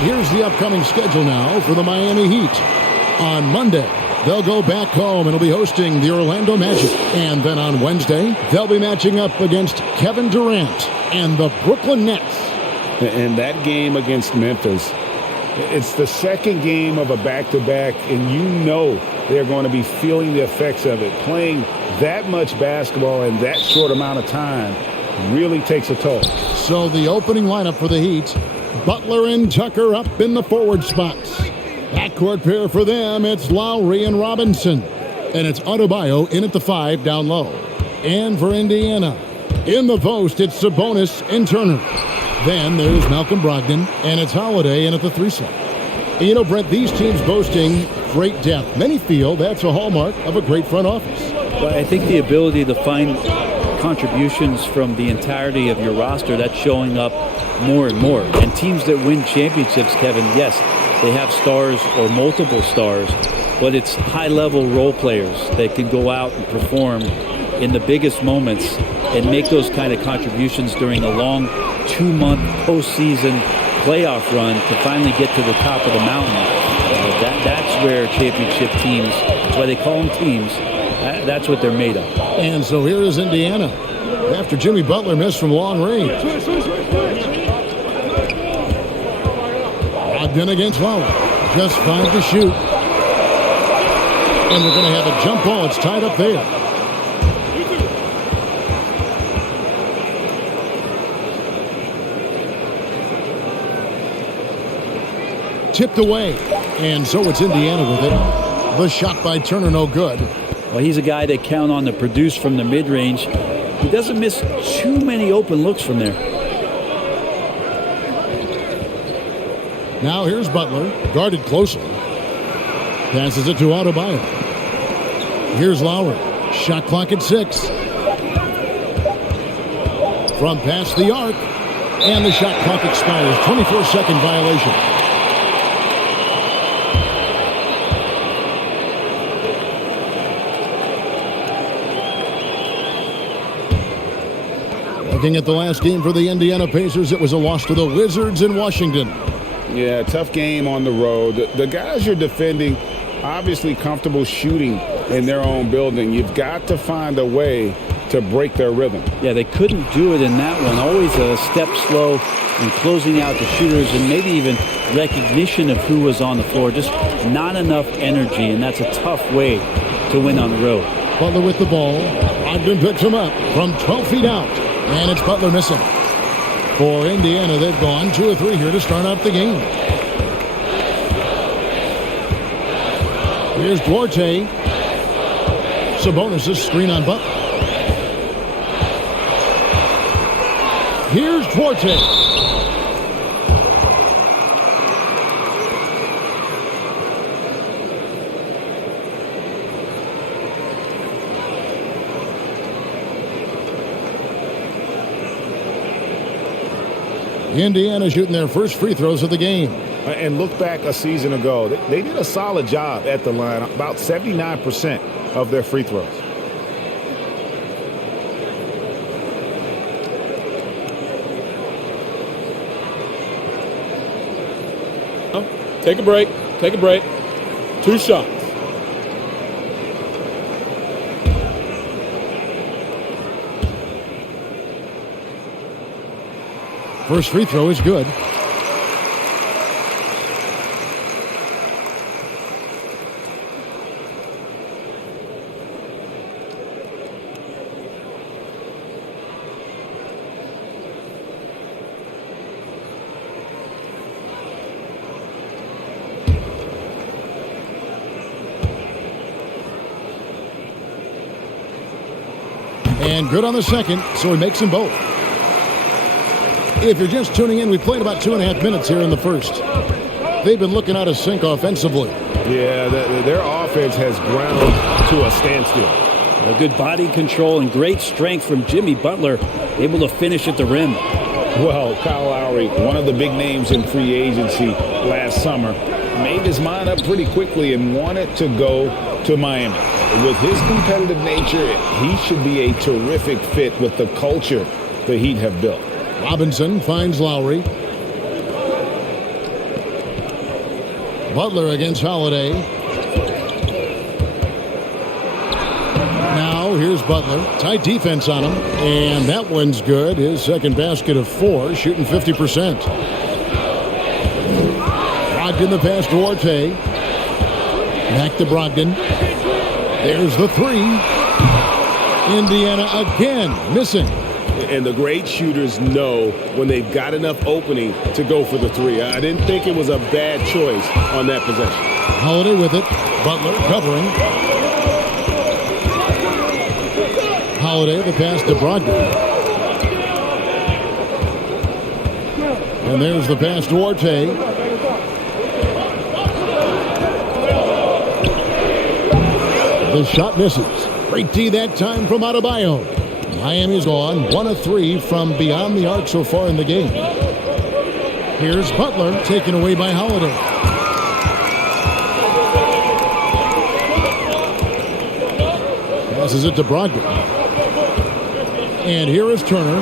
And here's the upcoming schedule now for the Miami Heat. On Monday, they'll go back home and will be hosting the Orlando Magic. And then on Wednesday, they'll be matching up against Kevin Durant and the Brooklyn Nets. And that game against Memphis, it's the second game of a back-to-back, and you know they're going to be feeling the effects of it. Playing that much basketball in that short amount of time really takes a toll. So the opening lineup for the Heat, Butler and Tucker up in the forward spots. Backcourt pair for them, it's Lowry and Robinson. And it's Adebayo in at the 5 down low. And for Indiana, in the post, it's Sabonis and Turner. Then there's Malcolm Brogdon, and it's Holiday in at the 3 slot. And you know, Brent, these teams boasting great depth. Many feel that's a hallmark of a great front office. Well, I think the ability to find contributions from the entirety of your roster, that's showing up more and more. And teams that win championships, Kevin, yes, they have stars or multiple stars, but it's high-level role players that can go out and perform in the biggest moments and make those kind of contributions during a long 2-month postseason playoff run to finally get to the top of the mountain. That's where championship teams, that's why they call them teams, that's what they're made of. And so here is Indiana after Jimmy Butler missed from long range. Brogdon against Lowry. Just 5 to shoot. And we're going to have a jump ball. It's tied up there. Tipped away. And so it's Indiana with it. The shot by Turner, no good. Well, he's a guy they count on to produce from the mid-range. He doesn't miss too many open looks from there. Now here's Butler, guarded closely. Passes it to Adebayo. Here's Lowry. Shot clock at 6. From past the arc. And the shot clock expires. 24-second violation. Looking at the last game for the Indiana Pacers, it was a loss to the Wizards in Washington. Yeah, tough game on the road. The guys you're defending, obviously comfortable shooting in their own building. You've got to find a way to break their rhythm. Yeah, they couldn't do it in that one. Always a step slow in closing out the shooters and maybe even recognition of who was on the floor. Just not enough energy, and that's a tough way to win on the road. Butler with the ball. Brogdon picks him up from 12 feet out. And it's Butler missing. For Indiana, they've gone 2 of 3 here to start out the game. Here's Duarte. Sabonis' screen on Butler. Here's Duarte. Indiana shooting their first free throws of the game. And look back a season ago. They did a solid job at the line, about 79% of their free throws. Take a break. Take a break. 2 shots. First free throw is good. And good on the second, so he makes them both. If you're just tuning in, we played about 2.5 minutes here in the first. They've been looking out of sync offensively. Yeah, their offense has ground to a standstill. A good body control and great strength from Jimmy Butler, able to finish at the rim. Well, Kyle Lowry, one of the big names in free agency last summer, made his mind up pretty quickly and wanted to go to Miami. With his competitive nature, he should be a terrific fit with the culture the Heat have built. Robinson finds Lowry. Butler against Holiday. Now here's Butler. Tight defense on him. And that one's good. His second basket of 4, shooting 50%. Brogdon the pass to Orte. Back to Brogdon. There's the 3. Indiana again missing. And the great shooters know when they've got enough opening to go for the 3. I didn't think it was a bad choice on that possession. Holiday with it. Butler covering. Holiday the pass to Brogdon. And there's the pass to Orte. The shot misses. Great D that time from Adebayo. Miami's on 1 of 3 from beyond the arc so far in the game. Here's Butler taken away by Holiday. Passes it to Brogdon. And here is Turner.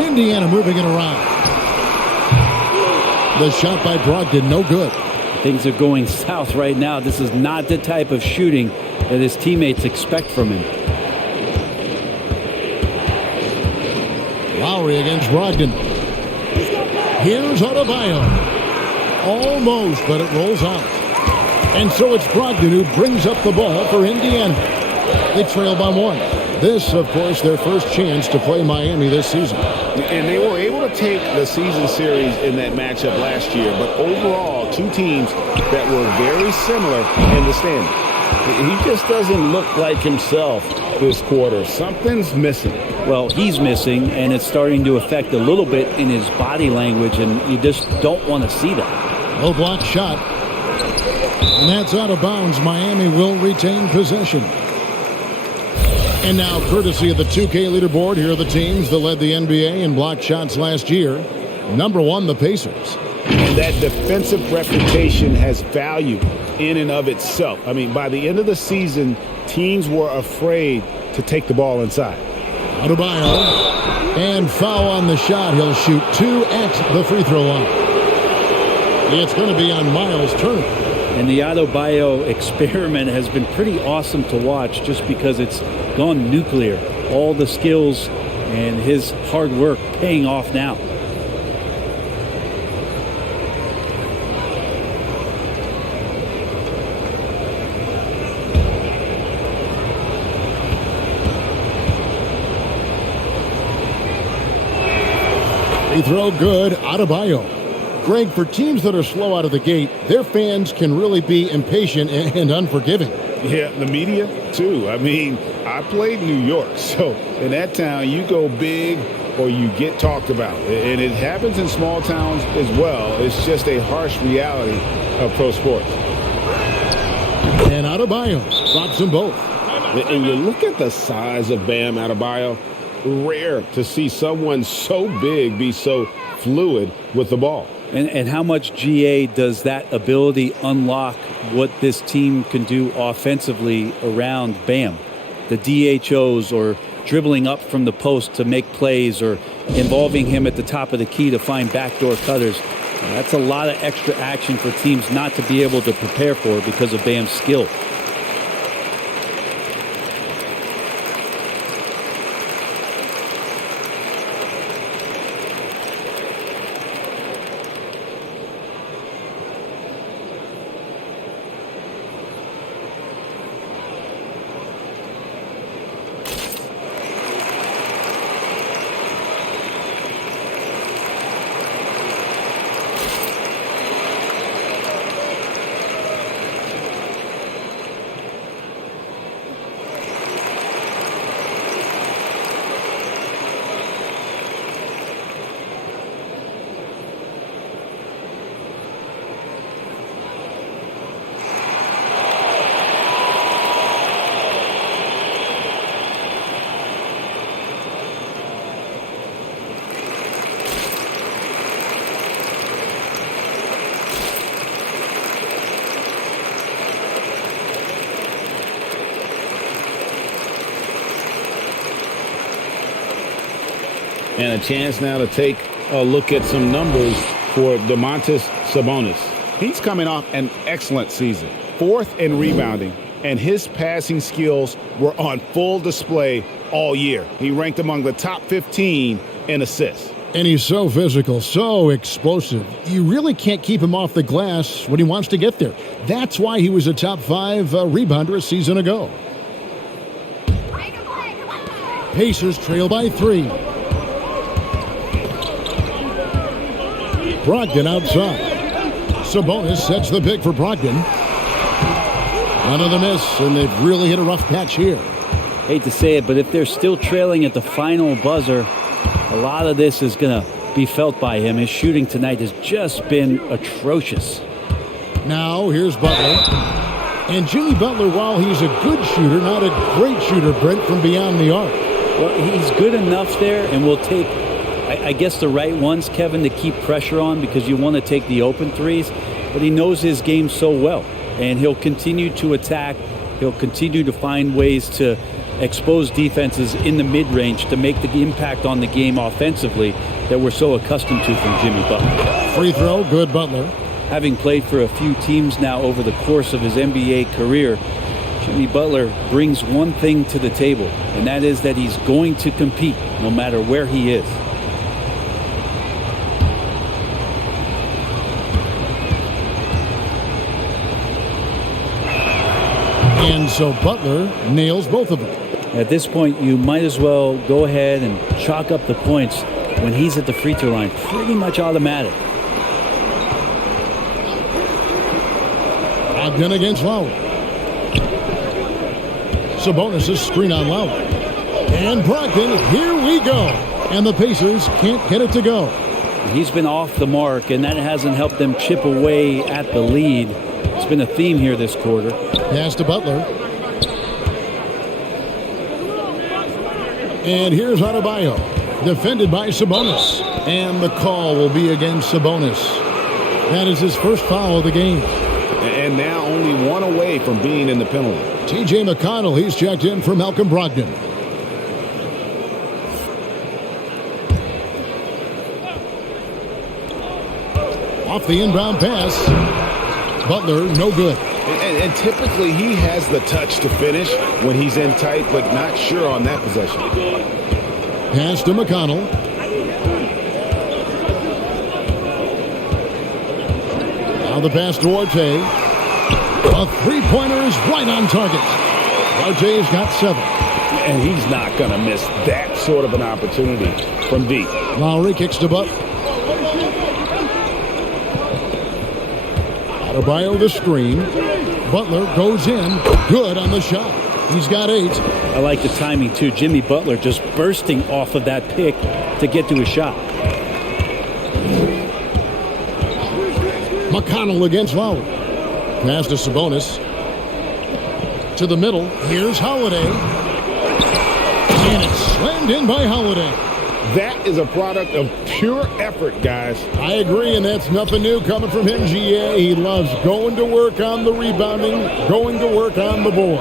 Indiana moving it around. The shot by Brogdon, no good. Things are going south right now. This is not the type of shooting that his teammates expect from him. Lowry against Brogdon. Here's Adebayo. Almost, but it rolls out. And so it's Brogdon who brings up the ball for Indiana. They trail by 1. This, of course, their first chance to play Miami this season. And they were able to take the season series in that matchup last year. But overall, 2 teams that were very similar in the standings. He just doesn't look like himself this quarter. Something's missing. Well, he's missing, and it's starting to affect a little bit in his body language, and you just don't want to see that. Low block shot. And that's out of bounds. Miami will retain possession. And now, courtesy of the 2K leaderboard, here are the teams that led the NBA in block shots last year. Number 1, the Pacers. And that defensive reputation has value in and of itself. I mean, by the end of the season, teams were afraid to take the ball inside. Adebayo. And foul on the shot. He'll shoot 2 at the free throw line. It's going to be on Miles Turner. And the Adebayo experiment has been pretty awesome to watch just because it's gone nuclear. All the skills and his hard work paying off now. Free throw good. Adebayo. Greg, for teams that are slow out of the gate, their fans can really be impatient and unforgiving. Yeah, the media, too. I mean, I played New York, so in that town, you go big or you get talked about. And it happens in small towns as well. It's just a harsh reality of pro sports. And Adebayo drops them both. And you look at the size of Bam Adebayo, rare to see someone so big be so fluid with the ball. And how much GA does that ability unlock what this team can do offensively around Bam? The DHOs or dribbling up from the post to make plays or involving him at the top of the key to find backdoor cutters. That's a lot of extra action for teams not to be able to prepare for because of Bam's skill. And a chance now to take a look at some numbers for Domantas Sabonis. He's coming off an excellent season, 4th in rebounding, and his passing skills were on full display all year. He ranked among the top 15 in assists. And he's so physical, so explosive. You really can't keep him off the glass when he wants to get there. That's why he was a top 5 rebounder a season ago. Pacers trail by 3. Brogdon outside. Sabonis sets the pick for Brogdon. Another miss, and they've really hit a rough patch here. Hate to say it, but if they're still trailing at the final buzzer, a lot of this is going to be felt by him. His shooting tonight has just been atrocious. Now, here's Butler. And Jimmy Butler, while he's a good shooter, not a great shooter, Brent, from beyond the arc. Well, he's good enough there, and will take, I guess, the right ones, Kevin, to keep pressure on, because you want to take the open threes. But he knows his game so well, and he'll continue to attack. He'll continue to find ways to expose defenses in the mid-range to make the impact on the game offensively that we're so accustomed to from Jimmy Butler. Free throw, good Butler. Having played for a few teams now over the course of his NBA career, Jimmy Butler brings one thing to the table, and that is that he's going to compete no matter where he is. And so Butler nails both of them. At this point, you might as well go ahead and chalk up the points when he's at the free throw line. Pretty much automatic. Brogdon against Lowry. Sabonis' screen on Lowry. And Brogdon, here we go. And the Pacers can't get it to go. He's been off the mark, and that hasn't helped them chip away at the lead. It's been a theme here this quarter. Pass to Butler. And here's Adebayo, defended by Sabonis. And the call will be against Sabonis. That is his first foul of the game. And now only one away from being in the penalty. T.J. McConnell, he's checked in for Malcolm Brogdon. Off the inbound pass. Butler, no good. And typically he has the touch to finish when he's in tight, but not sure on that possession. Pass to McConnell. Now the pass to Duarte. A three-pointer is right on target. Duarte's got 7. And he's not going to miss that sort of an opportunity from deep. Lowry kicks to Butler. Adebayo the screen. Butler goes in. Good on the shot. He's got 8. I like the timing, too. Jimmy Butler just bursting off of that pick to get to a shot. McConnell against Lowry. Pass to Sabonis. To the middle. Here's Holiday. And it's slammed in by Holiday. That is a product of pure effort, guys. I agree, and that's nothing new coming from him, GA. He loves going to work on the rebounding, going to work on the board.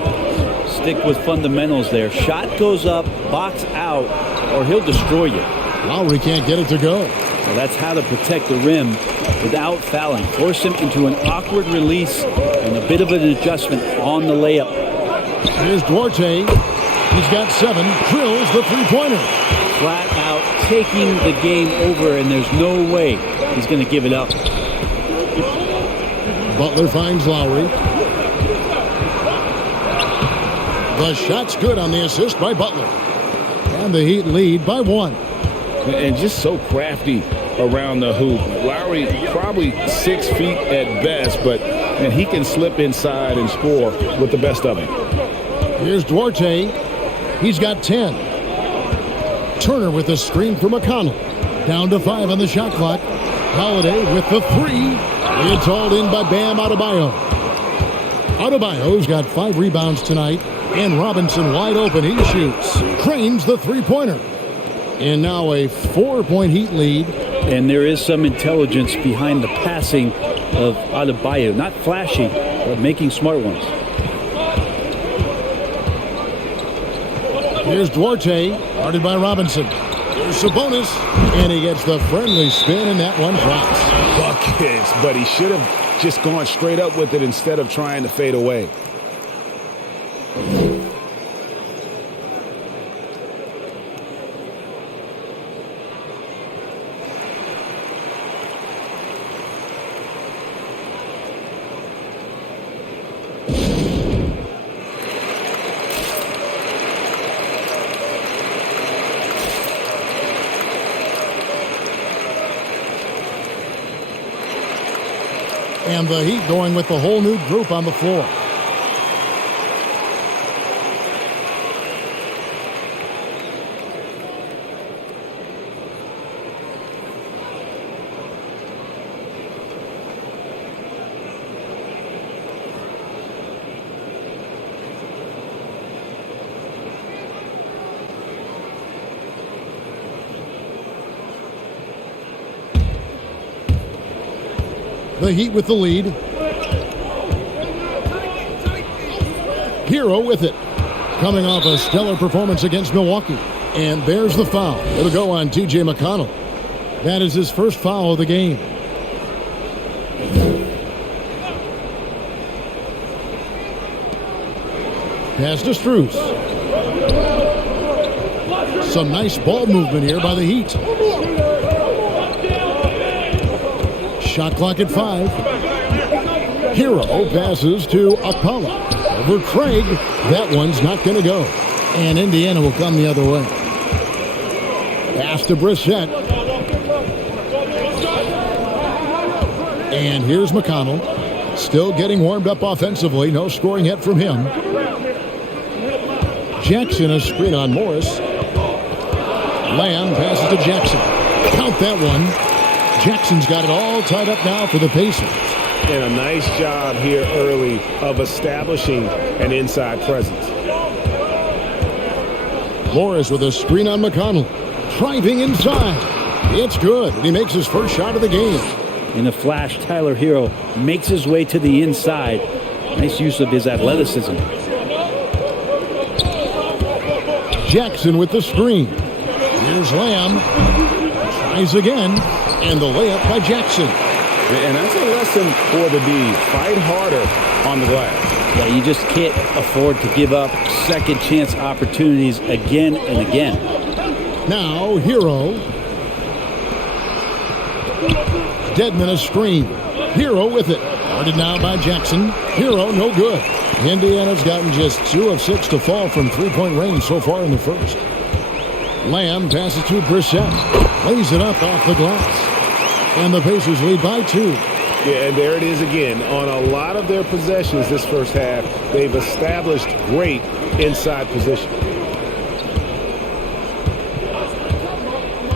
Stick with fundamentals there. Shot goes up, box out, or he'll destroy you. Lowry can't get it to go. So that's how to protect the rim without fouling. Force him into an awkward release and a bit of an adjustment on the layup. Here's Duarte. He's got 7. Drills the three-pointer. Flat out taking the game over, and there's no way he's going to give it up. Butler finds Lowry. The shot's good on the assist by Butler. And the Heat lead by 1. And just so crafty around the hoop. Lowry probably 6 feet at best, but and he can slip inside and score with the best of him. Here's Duarte. He's got 10. Turner with the screen for McConnell. Down to 5 on the shot clock. Holiday with the 3. It's all in by Bam Adebayo. Adebayo's got 5 rebounds tonight. And Robinson wide open. He shoots. Cranes the three-pointer. And now a 4-point Heat lead. And there is some intelligence behind the passing of Adebayo. Not flashy, but making smart ones. Here's Duarte, guarded by Robinson. Here's Sabonis, and he gets the friendly spin, and that one drops. Buckets, but he should have just gone straight up with it instead of trying to fade away. And the Heat going with the whole new group on the floor. The Heat with the lead. Hero with it. Coming off a stellar performance against Milwaukee. And there's the foul. It'll go on T.J. McConnell. That is his first foul of the game. Pass to Strus. Some nice ball movement here by the Heat. Shot clock at 5. Hero passes to Apollo. Over Craig. That one's not going to go. And Indiana will come the other way. Pass to Brissett. And here's McConnell. Still getting warmed up offensively. No scoring yet from him. Jackson a screen on Morris. Lamb passes to Jackson. Count that one. Jackson's got it all tied up now for the Pacers. And a nice job here early of establishing an inside presence. Morris with a screen on McConnell. Driving inside. It's good. And he makes his first shot of the game. In a flash, Tyler Hero makes his way to the inside. Nice use of his athleticism. Jackson with the screen. Here's Lamb. Tries again. And the layup by Jackson. And that's a lesson for the D. Fight harder on the glass. Yeah, you just can't afford to give up second chance opportunities again and again. Now, Hero. Dedmon a screen. Hero with it. Guarded now by Jackson. Hero, no good. Indiana's gotten just 2 of 6 to fall from three-point range so far in the first. Lamb passes to Brissett. Lays it up off the glass. And the Pacers lead by 2. Yeah, and there it is again. On a lot of their possessions this first half, they've established great inside position.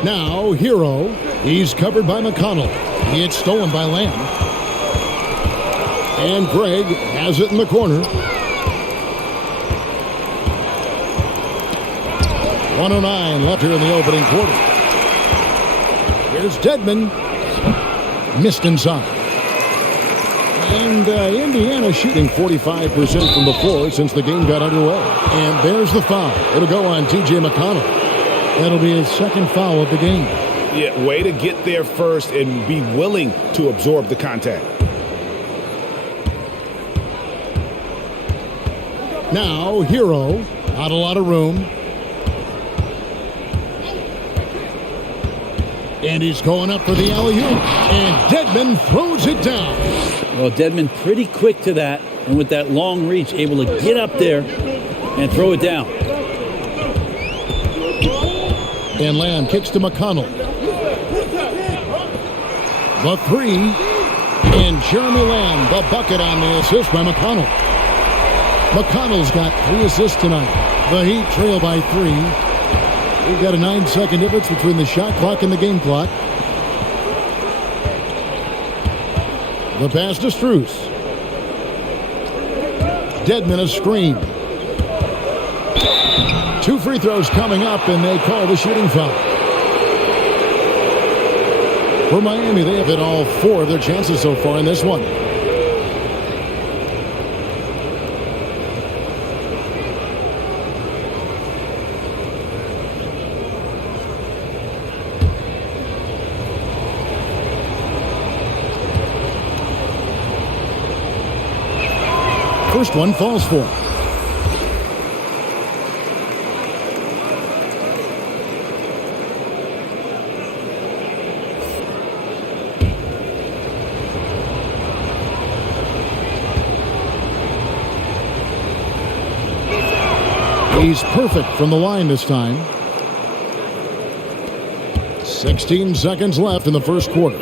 Now, Hero. He's covered by McConnell. He gets stolen by Lamb. And Greg has it in the corner. 1:09 left here in the opening quarter. Here's Dedmon. Missed inside. And Indiana shooting 45% from the floor since the game got underway. And there's the foul. It'll go on T.J. McConnell. That'll be his second foul of the game. Yeah, way to get there first and be willing to absorb the contact. Now, Hero. Not a lot of room. And he's going up for the alley-oop. And Dedmon throws it down. Well, Dedmon pretty quick to that. And with that long reach, able to get up there and throw it down. And Lamb kicks to McConnell. The 3. And Jeremy Lamb, the bucket on the assist by McConnell. McConnell's got 3 assists tonight. The Heat trail by 3. We've got a 9-second difference between the shot clock and the game clock. The pass to Strus. Dedmon a screen. 2 free throws coming up, and they call the shooting foul. For Miami, they have hit all 4 of their chances so far in this one. First one falls for him. He's perfect from the line this time. 16 seconds left in the first quarter.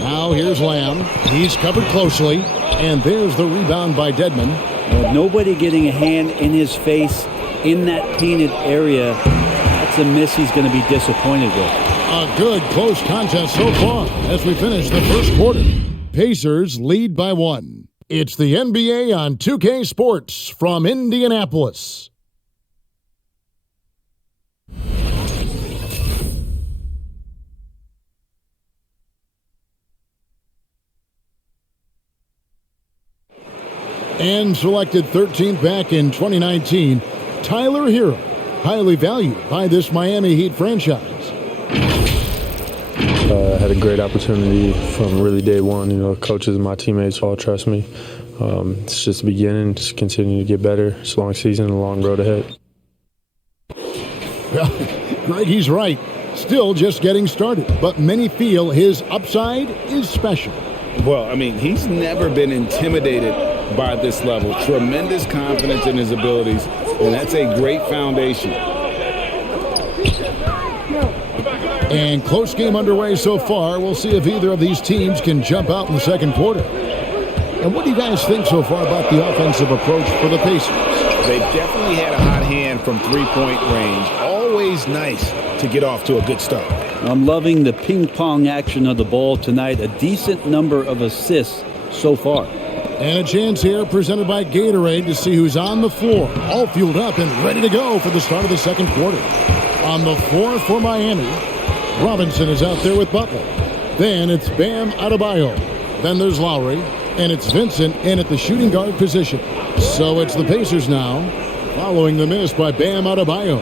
Now here's Lamb. He's covered closely. And there's the rebound by Dedmon. Well, nobody getting a hand in his face in that painted area. That's a miss he's going to be disappointed with. A good close contest so far as we finish the first quarter. Pacers lead by 1. It's the NBA on 2K Sports from Indianapolis. And selected 13th back in 2019, Tyler Hero, highly valued by this Miami Heat franchise. Had a great opportunity from really day one. Coaches and my teammates all trust me. It's just the beginning. Just continue to get better. It's a long season and a long road ahead. Well, Greg, he's right. Still just getting started, but many feel his upside is special. Well, I mean, he's never been intimidated by this level. Tremendous confidence in his abilities, and that's a great foundation. And close game underway so far. We'll see if either of these teams can jump out in the second quarter. And what do you guys think so far about the offensive approach for the Pacers? They've definitely had a hot hand from three-point range. Always nice to get off to a good start. I'm loving the ping-pong action of the ball tonight. A decent number of assists so far. And a chance here presented by Gatorade to see who's on the floor. All fueled up and ready to go for the start of the second quarter. On the floor for Miami, Robinson is out there with Butler. Then it's Bam Adebayo. Then there's Lowry. And it's Vincent in at the shooting guard position. So it's the Pacers now, following the miss by Bam Adebayo.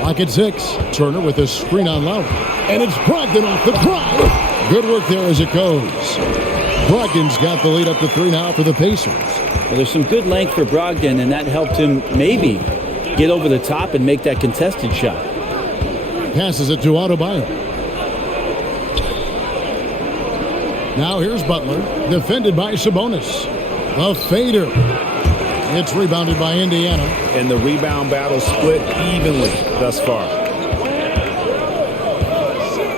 Clock at 6. Turner with a screen on Lowry. And it's Brogdon off the drive. Good work there as it goes. Brogdon's got the lead up to 3 now for the Pacers. Well, there's some good length for Brogdon, and that helped him maybe get over the top and make that contested shot. Passes it to Adebayo. Now here's Butler, defended by Sabonis. The fader. It's rebounded by Indiana. And the rebound battle split evenly thus far.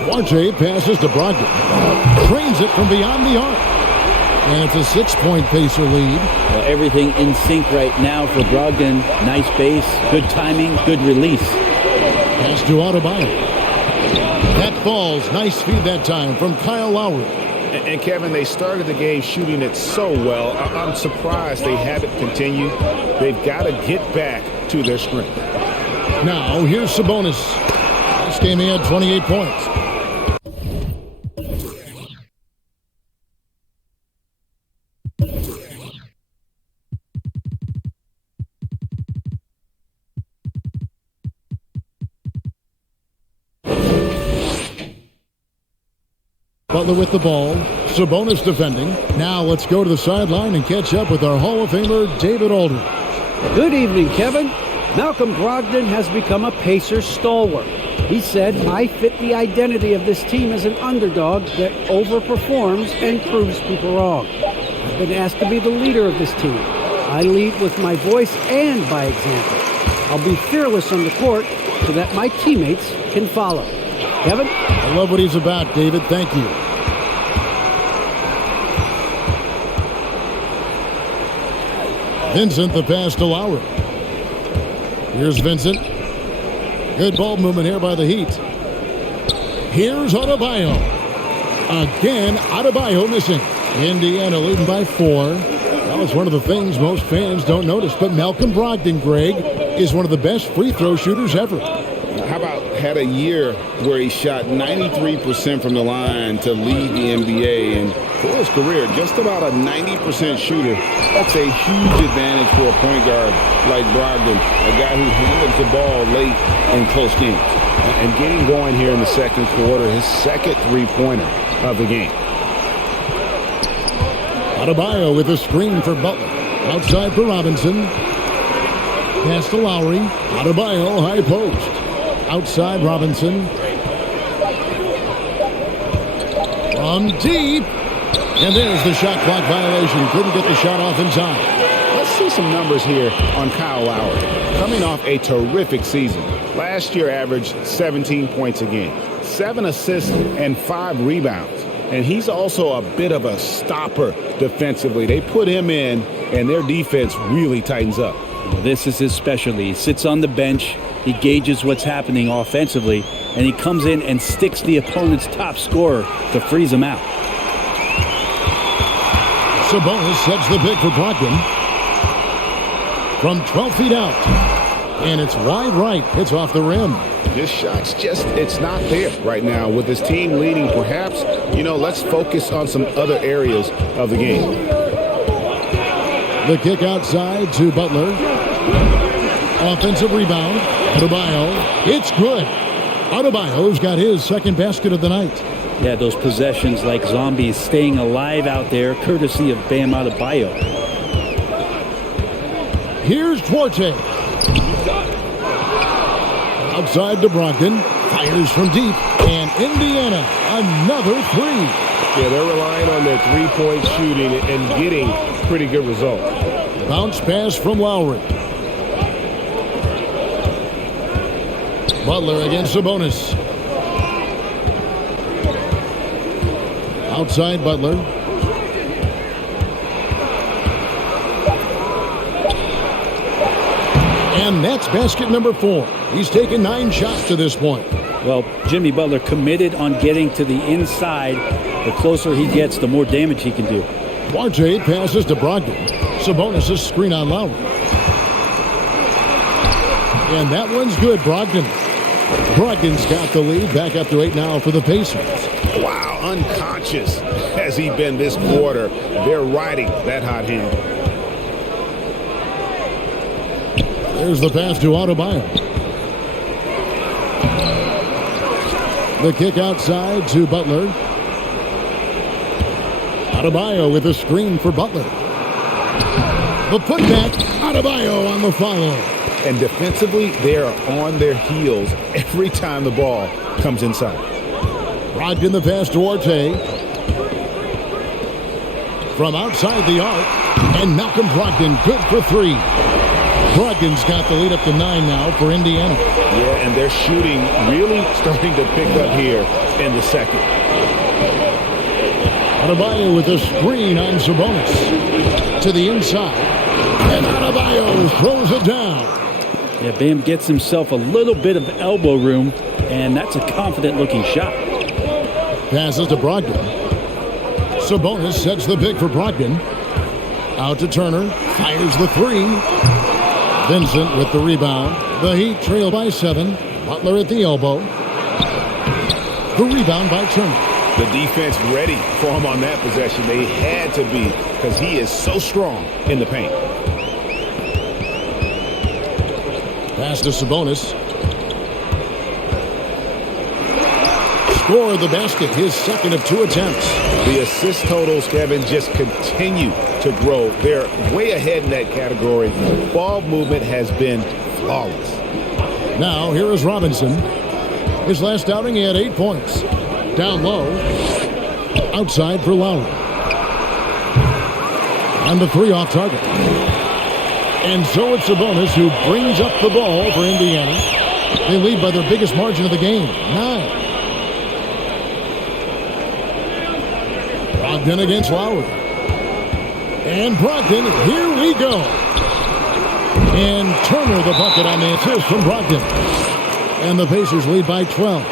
Duarte passes to Brogdon. Trains it from beyond the arc. And it's a 6-point Pacer lead. Well, everything in sync right now for Brogdon. Nice base, good timing, good release. Pass to Adebayo. That falls. Nice feed that time from Kyle Lowry. And Kevin, they started the game shooting it so well. I'm surprised they haven't continued. They've got to get back to their strength. Now, here's Sabonis. This game he had 28 points. Butler with the ball. Sabonis defending. Now let's go to the sideline and catch up with our Hall of Famer, David Aldridge. Good evening, Kevin. Malcolm Brogdon has become a Pacers stalwart. He said, "I fit the identity of this team as an underdog that overperforms and proves people wrong. I've been asked to be the leader of this team. I lead with my voice and by example. I'll be fearless on the court so that my teammates can follow." Kevin? I love what he's about, David. Thank you. Vincent, the pass to Lowry. Here's Vincent. Good ball movement here by the Heat. Here's Adebayo. Again, Adebayo missing. Indiana leading by 4. That was one of the things most fans don't notice. But Malcolm Brogdon, Greg, is one of the best free throw shooters ever. How about had a year where he shot 93% from the line to lead the NBA, and for his career, just about a 90% shooter. That's a huge advantage for a point guard like Brogdon, a guy who handles the ball late in close games. And getting going here in the second quarter, his second three-pointer of the game. Adebayo with a screen for Butler. Outside for Robinson. Pass to Lowry. Adebayo, high post. Outside Robinson. From deep. And there's the shot clock violation. Couldn't get the shot off in time. Let's see some numbers here on Kyle Lowry. Coming off a terrific season. Last year averaged 17 points a game, 7 assists and 5 rebounds. And he's also a bit of a stopper defensively. They put him in, and their defense really tightens up. This is his specialty. He sits on the bench, he gauges what's happening offensively, and he comes in and sticks the opponent's top scorer to freeze him out. Sabonis sets the pick for Brogdon. From 12 feet out. And it's wide right. Hits off the rim. This shot's just, it's not there right now. With his team leading, perhaps, let's focus on some other areas of the game. The kick outside to Butler. Offensive rebound. Adebayo. It's good. Adebayo's got his second basket of the night. Yeah, those possessions like zombies staying alive out there, courtesy of Bam Adebayo. Here's Duarte. Outside to Brogdon. Fires from deep. And Indiana, another three. Yeah, they're relying on their three-point shooting and getting pretty good results. Bounce pass from Lowry. Butler against Sabonis. Outside Butler. And that's basket number 4. He's taken 9 shots to this point. Well, Jimmy Butler committed on getting to the inside. The closer he gets, the more damage he can do. Duarte passes to Brogdon. Sabonis' screen on Lowry. And that one's good, Brogdon. Brogdon's got the lead. Back up to 8 now for the Pacers. Wow, unconscious has he been this quarter. They're riding that hot hand. There's the pass to Adebayo. The kick outside to Butler. Adebayo with a screen for Butler. The putback, Adebayo on the follow. And defensively, they are on their heels every time the ball comes inside. Brogdon the pass to Duarte. From outside the arc. And Malcolm Brogdon good for 3. Brogdon's got the lead up to 9 now for Indiana. Yeah, and their shooting really starting to pick up here in the second. Adebayo with a screen on Sabonis. To the inside. And Adebayo throws it down. Yeah, Bam gets himself a little bit of elbow room, and that's a confident-looking shot. Passes to Brogdon. Sabonis sets the pick for Brogdon. Out to Turner. Fires the 3. Vincent with the rebound. The Heat trail by 7. Butler at the elbow. The rebound by Turner. The defense ready for him on that possession. They had to be because he is so strong in the paint. Pass to Sabonis. Score the basket, his second of 2 attempts. The assist totals, Kevin, just continue to grow. They're way ahead in that category. Ball movement has been flawless. Now, here is Robinson. His last outing, he had 8 points. Down low. Outside for Lowry. And the 3 off target. And so it's Sabonis who brings up the ball for Indiana. They lead by their biggest margin of the game, 9. Brogdon against Lowry. And Brogdon, here we go. And Turner the bucket on the assist from Brogdon. And the Pacers lead by 12.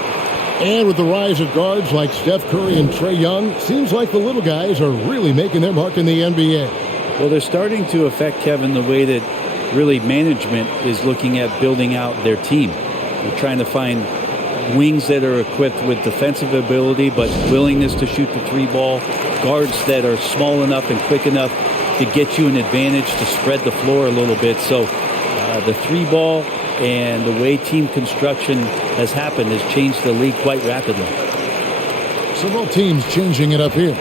And with the rise of guards like Steph Curry and Trae Young, seems like the little guys are really making their mark in the NBA. Well, they're starting to affect, Kevin, the way that really management is looking at building out their team. They're trying to find wings that are equipped with defensive ability but willingness to shoot the 3 ball, guards that are small enough and quick enough to get you an advantage to spread the floor a little bit. So the 3 ball and the way team construction has happened has changed the league quite rapidly. Several teams changing it up here.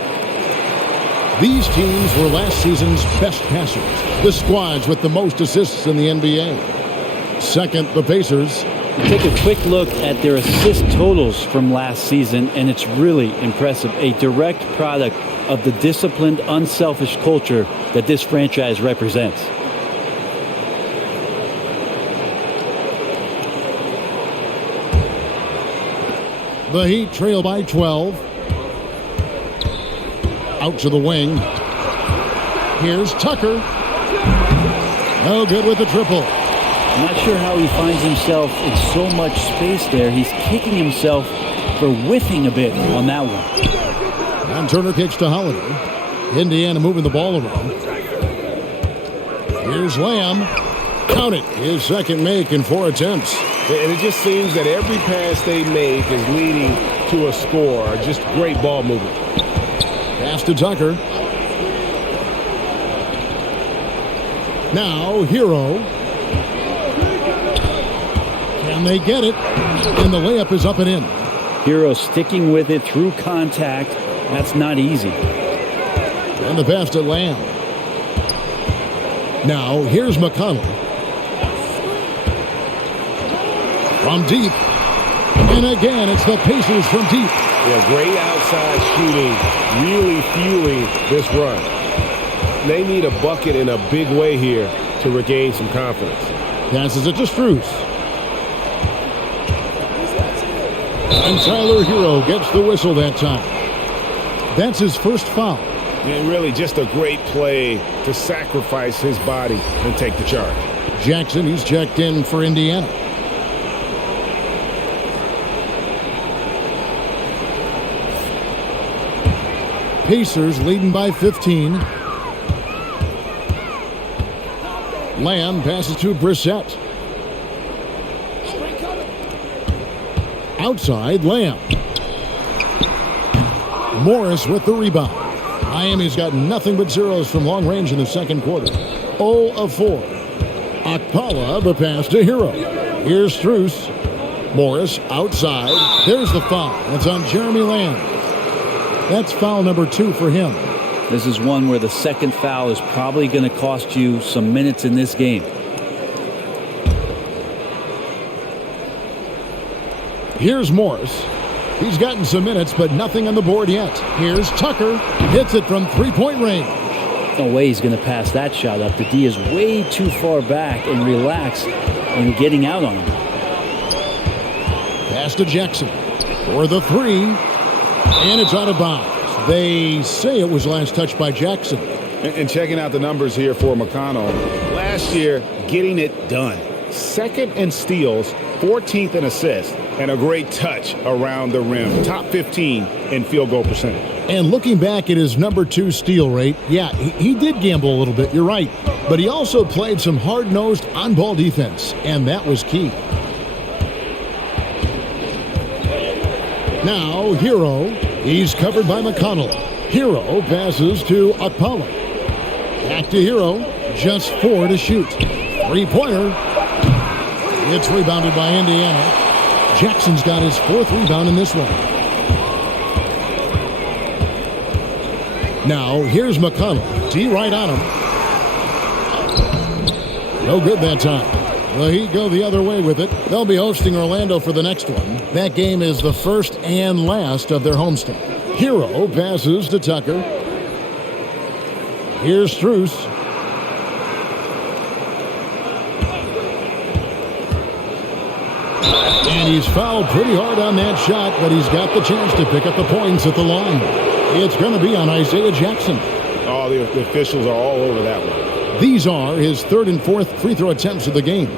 These teams were last season's best passers, the squads with the most assists in the NBA. Second, the Pacers. Take a quick look at their assist totals from last season, and it's really impressive. A direct product of the disciplined, unselfish culture that this franchise represents. The Heat trail by 12. Out to the wing. Here's Tucker. No good with the triple. I'm not sure how he finds himself in so much space there. He's kicking himself for whiffing a bit on that one. And Turner kicks to Holiday. Indiana moving the ball around. Here's Lamb. Count it. His second make in 4 attempts. And it just seems that every pass they make is leading to a score. Just great ball movement. Pass to Tucker. Now, Hero. Can they get it? And the layup is up and in. Hero sticking with it through contact. That's not easy. And the pass to Lamb. Now, here's McConnell. From deep. And again, it's the Pacers from deep. Yeah, great outside shooting, really fueling this run. They need a bucket in a big way here to regain some confidence. Passes it to Strus. And Tyler Hero gets the whistle that time. That's his first foul. And really just a great play to sacrifice his body and take the charge. Jackson, he's checked in for Indiana. Pacers leading by 15. Lamb passes to Brissett. Outside, Lamb. Morris with the rebound. Miami's got nothing but zeros from long range in the second quarter. 0 of 4. Akpala, the pass to Hero. Here's Strus. Morris outside. There's the foul. It's on Jeremy Lamb. That's foul number 2 for him. This is one where the second foul is probably going to cost you some minutes in this game. Here's Morris. He's gotten some minutes, but nothing on the board yet. Here's Tucker. Hits it from three-point range. No way he's going to pass that shot up. The D is way too far back and relaxed and getting out on him. Pass to Jackson for the 3. And it's out of bounds. They say it was last touched by Jackson. And checking out the numbers here for McConnell. Last year, getting it done. Second in steals, 14th in assists, and a great touch around the rim. Top 15 in field goal percentage. And looking back at his number 2 steal rate, yeah, he did gamble a little bit, you're right. But he also played some hard-nosed on-ball defense, and that was key. Now, Hero. He's covered by McConnell. Hero passes to Akpala. Back to Hero. Just 4 to shoot. 3-pointer. It's rebounded by Indiana. Jackson's got his 4th rebound in this one. Now, here's McConnell. D right on him. No good that time. The Heat go the other way with it. They'll be hosting Orlando for the next one. That game is the first and last of their homestand. Hero passes to Tucker. Here's Strus. And he's fouled pretty hard on that shot, but he's got the chance to pick up the points at the line. It's going to be on Isaiah Jackson. Oh, the officials are all over that one. These are his 3rd and 4th free throw attempts of the game.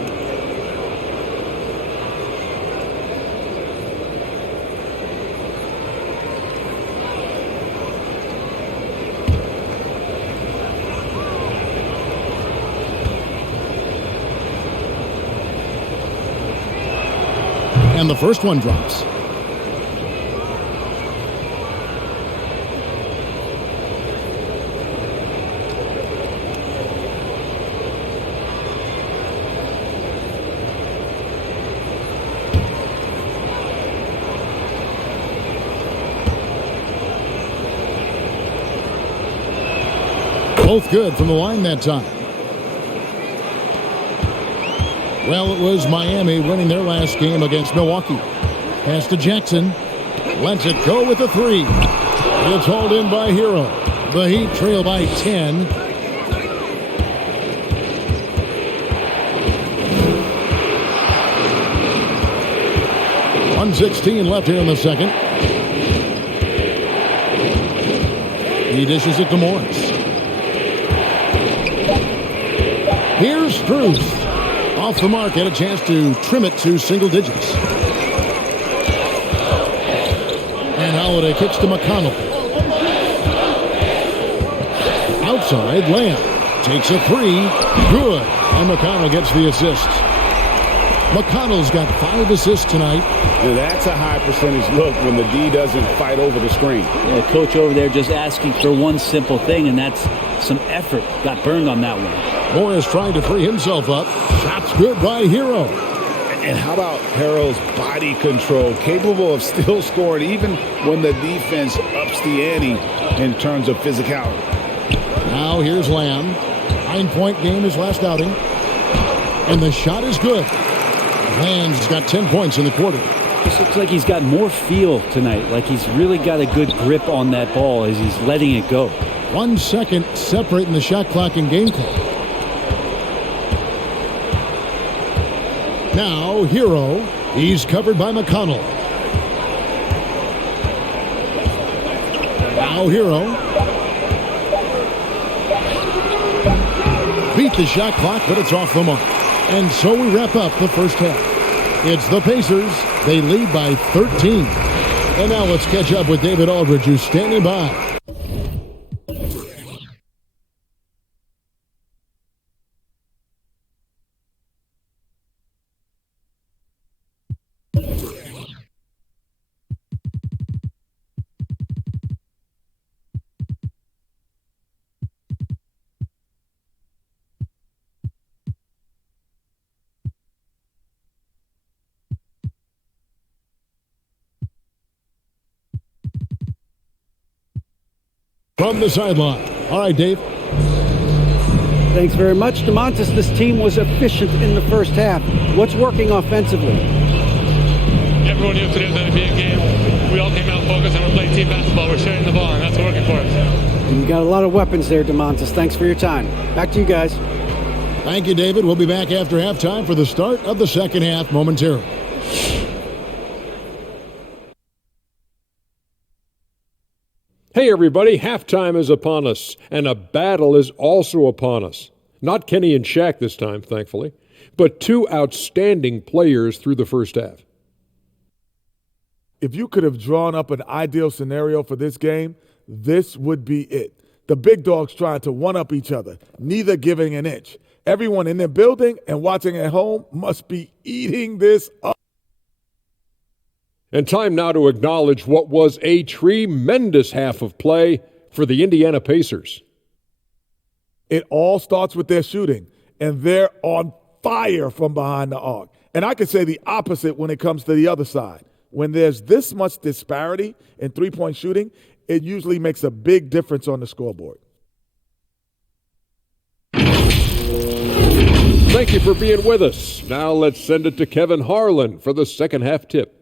And the first one drops. Both good from the line that time. Well, it was Miami winning their last game against Milwaukee. Pass to Jackson. Lets it go with the three. It's hauled in by Hero. The Heat trail by 10. .116 left here in the second. He dishes it to Morris. Here's Strus. Off the mark, had a chance to trim it to single digits. And Holiday kicks to McConnell. Outside, Lamb takes a three. Good. And McConnell gets the assist. McConnell's got 5 assists tonight. Now that's a high percentage look when the D doesn't fight over the screen. Yeah, coach over there just asking for one simple thing, and that's some effort. Got burned on that one. Morris trying to free himself up. Shots good by Hero. And how about Harrell's body control, capable of still scoring even when the defense ups the ante in terms of physicality. Now here's Lamb. 9-point game his last outing. And the shot is good. Lamb's got 10 points in the quarter. This looks like he's got more feel tonight, like he's really got a good grip on that ball as he's letting it go. 1 second separating the shot clock and game clock. Now, Hero. He's covered by McConnell. Now, Hero. Beat the shot clock, but it's off the mark. And so we wrap up the first half. It's the Pacers. They lead by 13. And now let's catch up with David Aldridge, who's standing by. From the sideline. All right, Dave. Thanks very much, DeMontis. This team was efficient in the first half. What's working offensively? Everyone knew today was going to be a game. We all came out focused and we're playing team basketball. We're sharing the ball, and that's working for us. You got a lot of weapons there, DeMontis. Thanks for your time. Back to you guys. Thank you, David. We'll be back after halftime for the start of the second half momentarily. Hey everybody, halftime is upon us, and a battle is also upon us. Not Kenny and Shaq this time, thankfully, but 2 outstanding players through the first half. If you could have drawn up an ideal scenario for this game, this would be it. The big dogs trying to one-up each other, neither giving an inch. Everyone in their building and watching at home must be eating this up. And time now to acknowledge what was a tremendous half of play for the Indiana Pacers. It all starts with their shooting, and they're on fire from behind the arc. And I could say the opposite when it comes to the other side. When there's this much disparity in three-point shooting, it usually makes a big difference on the scoreboard. Thank you for being with us. Now let's send it to Kevin Harlan for the second half tip.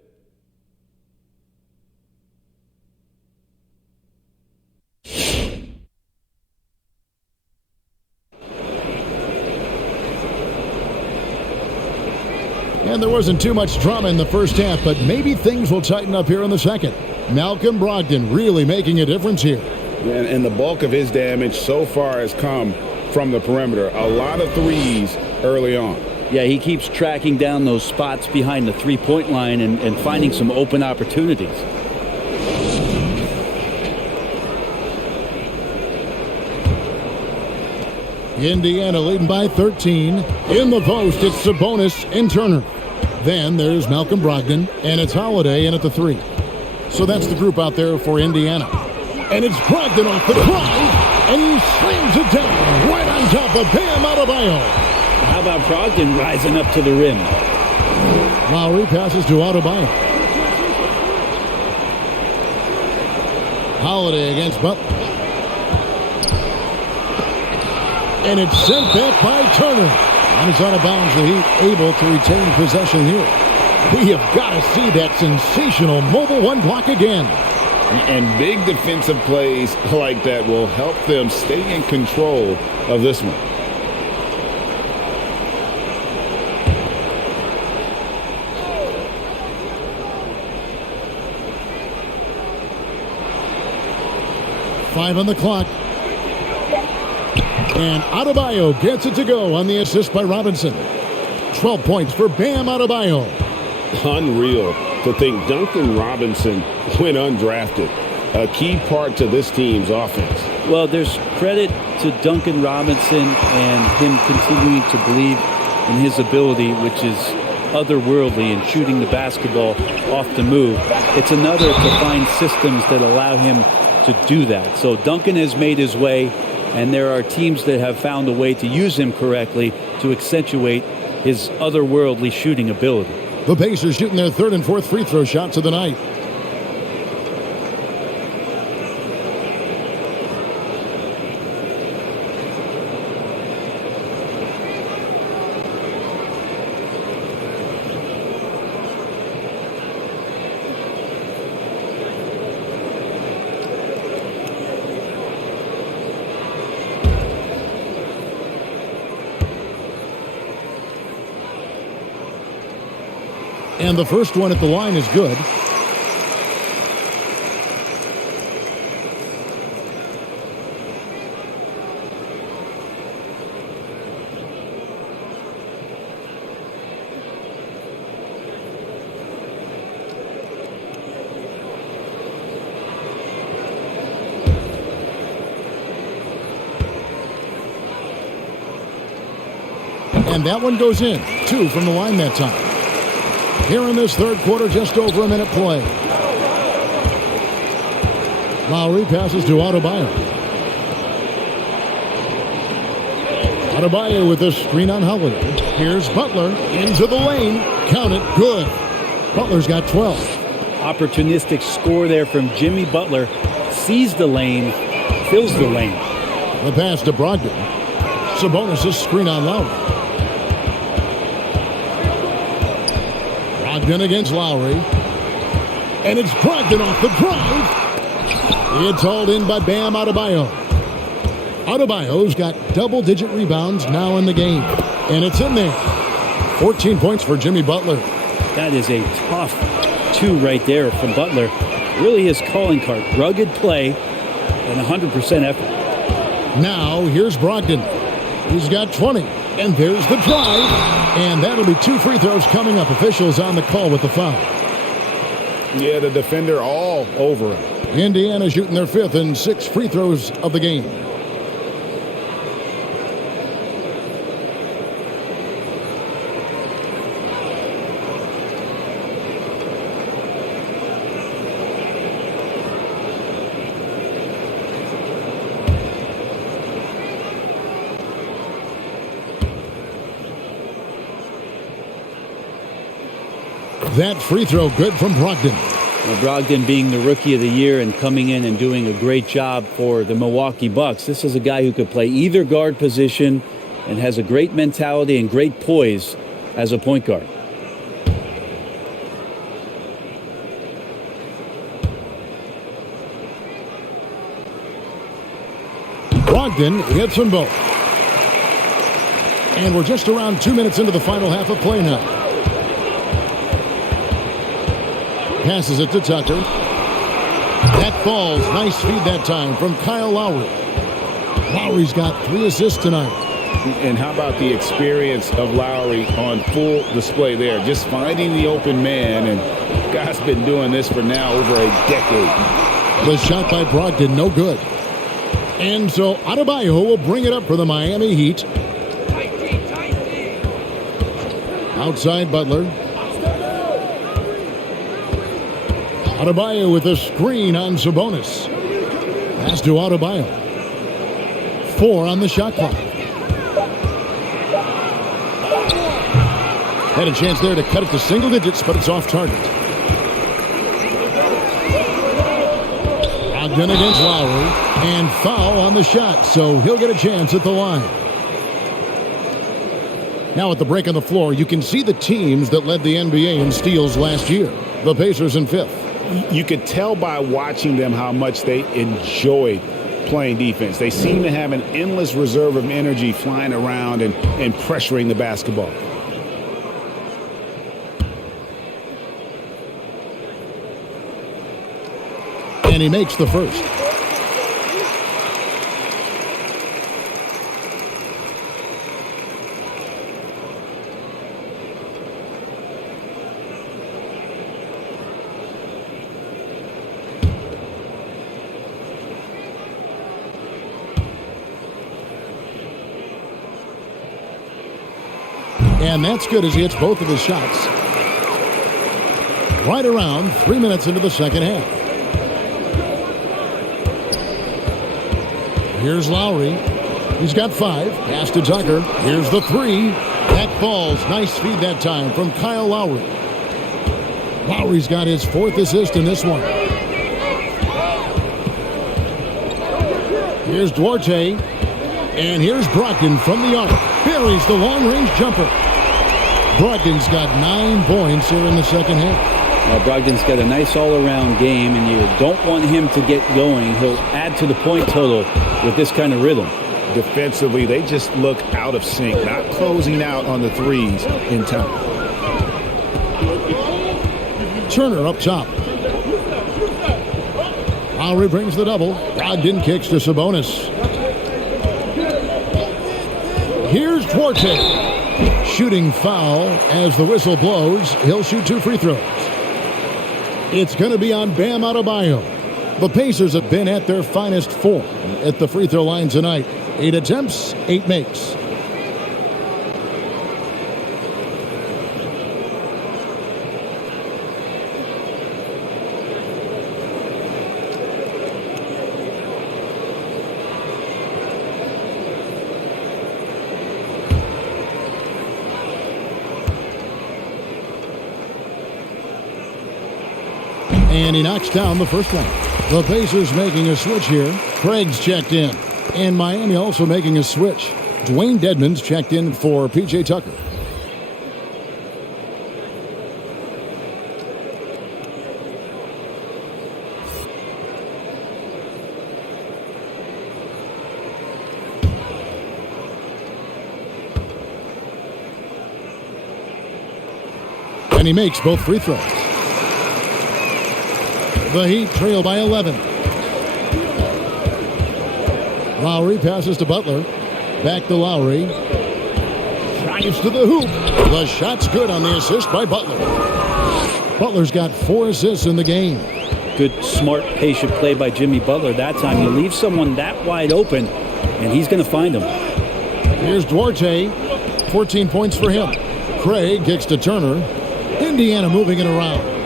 And there wasn't too much drama in the first half, but maybe things will tighten up here in the second. Malcolm Brogdon really making a difference here. And the bulk of his damage so far has come from the perimeter. A lot of threes early on. Yeah, he keeps tracking down those spots behind the three-point line and finding some open opportunities. Indiana leading by 13. In the post, it's Sabonis and Turner. Then there's Malcolm Brogdon, and it's Holiday in at the 3. So that's the group out there for Indiana. And it's Brogdon off the drive, and he slams it down right on top of Bam Adebayo. How about Brogdon rising up to the rim? Lowry passes to Adebayo. Holiday against Butler. And it's sent back by Turner. And it's out of bounds. The Heat able to retain possession here. We have got to see that sensational mobile one block again. And big defensive plays like that will help them stay in control of this one. Five on the clock. And Adebayo gets it to go on the assist by Robinson. 12 points for Bam Adebayo. Unreal to think Duncan Robinson went undrafted. A key part to this team's offense. Well, there's credit to Duncan Robinson and him continuing to believe in his ability, which is otherworldly in shooting the basketball off the move. It's another to find systems that allow him to do that. So Duncan has made his way, and there are teams that have found a way to use him correctly to accentuate his otherworldly shooting ability. The Pacers shooting their third and fourth free throw shots of the night. And the first one at the line is good. And that one goes in. 2 from the line that time. Here in this third quarter, just over a minute play. Lowry passes to Adebayo. Adebayo with a screen on Holiday. Here's Butler into the lane. Count it. Good. Butler's got 12. Opportunistic score there from Jimmy Butler. Sees the lane, fills the lane. The pass to Brogdon. Sabonis' screen on Lowry. Brogdon against Lowry. And it's Brogdon off the drive. It's hauled in by Bam Adebayo. Adebayo's got double-digit rebounds now in the game. And it's in there. 14 points for Jimmy Butler. That is a tough 2 right there from Butler. Really his calling card. Rugged play and 100% effort. Now here's Brogdon. He's got 20. And there's the drive. And that'll be 2 free throws coming up. Officials on the call with the foul. Yeah, the defender all over him. Indiana shooting their 5th and 6 free throws of the game. That free throw good from Brogdon. Well, Brogdon being the rookie of the year and coming in and doing a great job for the Milwaukee Bucks. This is a guy who could play either guard position and has a great mentality and great poise as a point guard. Brogdon hits them both. And we're just around 2 minutes into the final half of play now. Passes it to Tucker. That falls. Nice feed that time from Kyle Lowry. Lowry's got 3 assists tonight. And how about the experience of Lowry on full display there? Just finding the open man, and guy's been doing this for now over a decade. The shot by Brogdon, no good. And so Adebayo will bring it up for the Miami Heat. Outside Butler. Adebayo with a screen on Sabonis. Pass to Adebayo. 4 on the shot clock. Had a chance there to cut it to single digits, but it's off target. Brogdon against Lowry. And foul on the shot, so he'll get a chance at the line. Now at the break on the floor, you can see the teams that led the NBA in steals last year. The Pacers in 5th. You could tell by watching them how much they enjoyed playing defense. They seem to have an endless reserve of energy flying around and pressuring the basketball. And he makes the first. And that's good as he hits both of his shots. Right around 3 minutes into the second half. Here's Lowry. He's got 5. Pass to Tucker. Here's the 3. That falls. Nice feed that time from Kyle Lowry. Lowry's got his 4th assist in this one. Here's Duarte. And here's Brogdon from the arc. Buries the long-range jumper. Brogdon's got 9 points here in the second half. Now, Brogdon's got a nice all-around game, and you don't want him to get going. He'll add to the point total with this kind of rhythm. Defensively, they just look out of sync, not closing out on the threes in time. Turner up top. Lowry brings the double. Brogdon kicks to Sabonis. Here's Duarte. Shooting foul as the whistle blows. He'll shoot 2 free throws. It's going to be on Bam Adebayo. The Pacers have been at their finest form at the free throw line tonight. 8 attempts, 8 makes. And he knocks down the first one. The Pacers making a switch here. Craig's checked in. And Miami also making a switch. Dwayne Dedmon's checked in for P.J. Tucker. And he makes both free throws. The Heat trail by 11. Lowry passes to Butler. Back to Lowry. Drives to the hoop. The shot's good on the assist by Butler. Butler's got 4 assists in the game. Good, smart, patient play by Jimmy Butler. That time you leave someone that wide open, and he's going to find him. Here's Duarte. 14 points for him. Craig kicks to Turner. Indiana moving it around.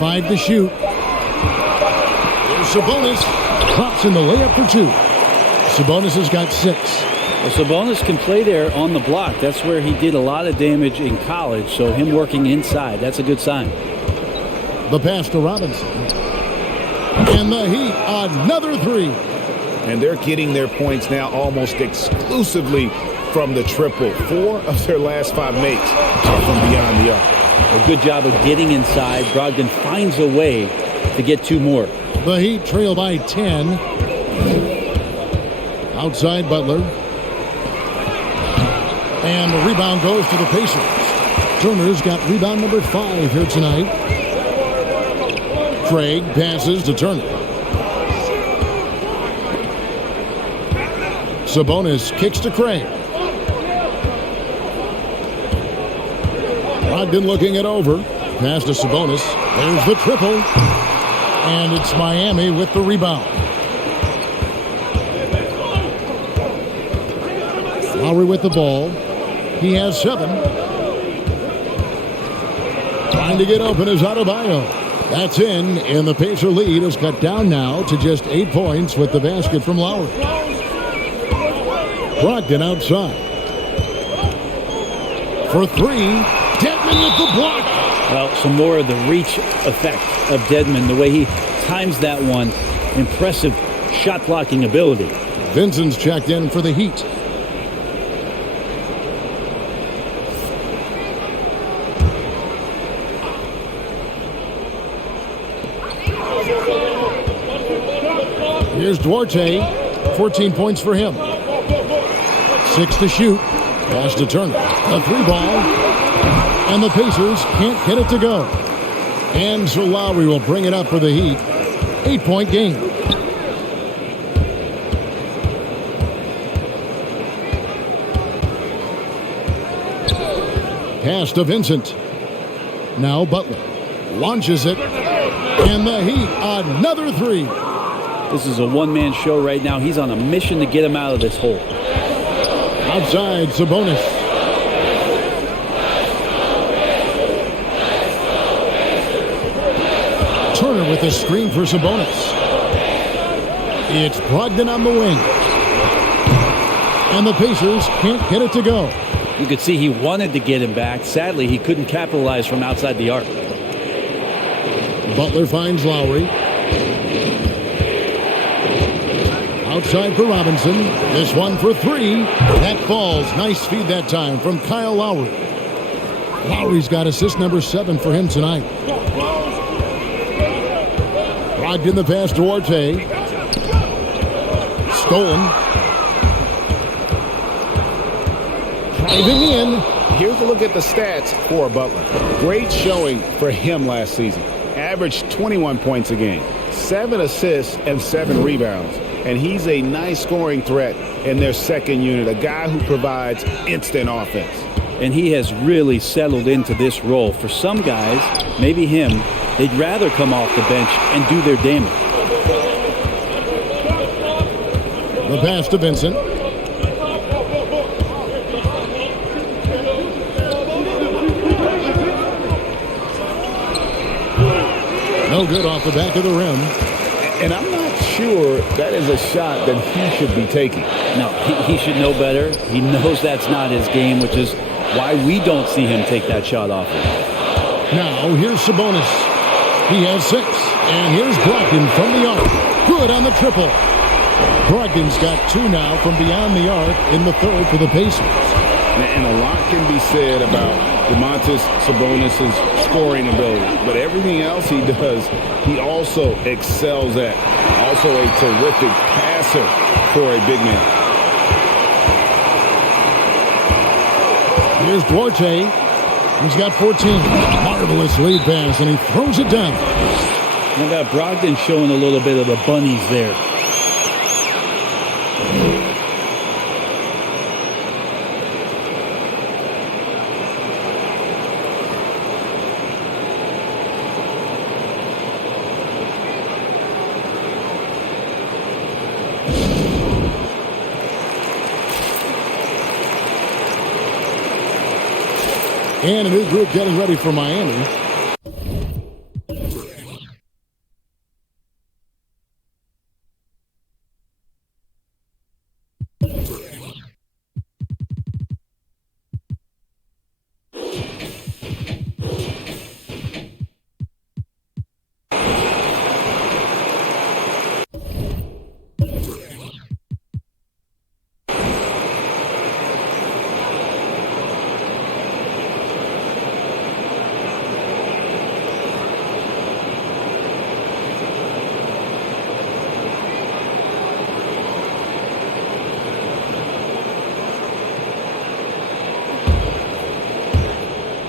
5 to shoot. Here's Sabonis. Drops in the layup for 2. Sabonis has got 6. Well, Sabonis can play there on the block. That's where he did a lot of damage in college. So him working inside, that's a good sign. The pass to Robinson. And the Heat, another 3. And they're getting their points now almost exclusively from the triple. 4 of their last 5 makes are from beyond the arc. A good job of getting inside. Brogdon finds a way to get 2 more. The Heat trail by 10. Outside Butler. And the rebound goes to the Pacers. Turner's got rebound number 5 here tonight. Craig passes to Turner. Sabonis kicks to Craig. Brogdon looking it over. Pass to Sabonis. There's the triple. And it's Miami with the rebound. Lowry with the ball. He has 7. Trying to get open is Adebayo. That's in, and the Pacer lead is cut down now to just 8 points with the basket from Lowry. Brogdon outside. For 3. Dedmon with the block. Well, some more of the reach effect of Dedmon, the way he times that one. Impressive shot blocking ability. Vincent's checked in for the Heat. Here's Duarte. 14 points for him. 6 to shoot. Pass to Turner. A 3-ball. And the Pacers can't get it to go. And so Lowry will bring it up for the Heat. 8-point game. Pass to Vincent. Now Butler launches it. And the Heat, another 3. This is a one-man show right now. He's on a mission to get him out of this hole. Outside, Sabonis. Turner with a screen for Sabonis. It's Brogdon on the wing. And the Pacers can't get it to go. You could see he wanted to get him back. Sadly, he couldn't capitalize from outside the arc. Butler finds Lowry. Outside for Robinson. This one for 3. That falls. Nice feed that time from Kyle Lowry. Lowry's got assist number 7 for him tonight. Brogdon the pass to Duarte. Stolen. Driving in. Here's a look at the stats for Butler. Great showing for him last season. Averaged 21 points a game, 7 assists, and 7 rebounds. And he's a nice scoring threat in their second unit, a guy who provides instant offense. And he has really settled into this role. For some guys, maybe him, they'd rather come off the bench and do their damage. The pass to Vincent. No good off the back of the rim. And I'm not sure that is a shot that he should be taking. No, he should know better. He knows that's not his game, which is why we don't see him take that shot off him. Now, here's Sabonis. He has 6. And here's Brogdon from the arc. Good on the triple. Brogdon's got 2 now from beyond the arc in the third for the Pacers. And a lot can be said about Domantas Sabonis' scoring ability. But everything else he does, he also excels at. Also a terrific passer for a big man. Here's Duarte. He's got 14. Marvelous lead pass, and he throws it down. How about Brogdon showing a little bit of the bunnies there? And a new group getting ready for Miami.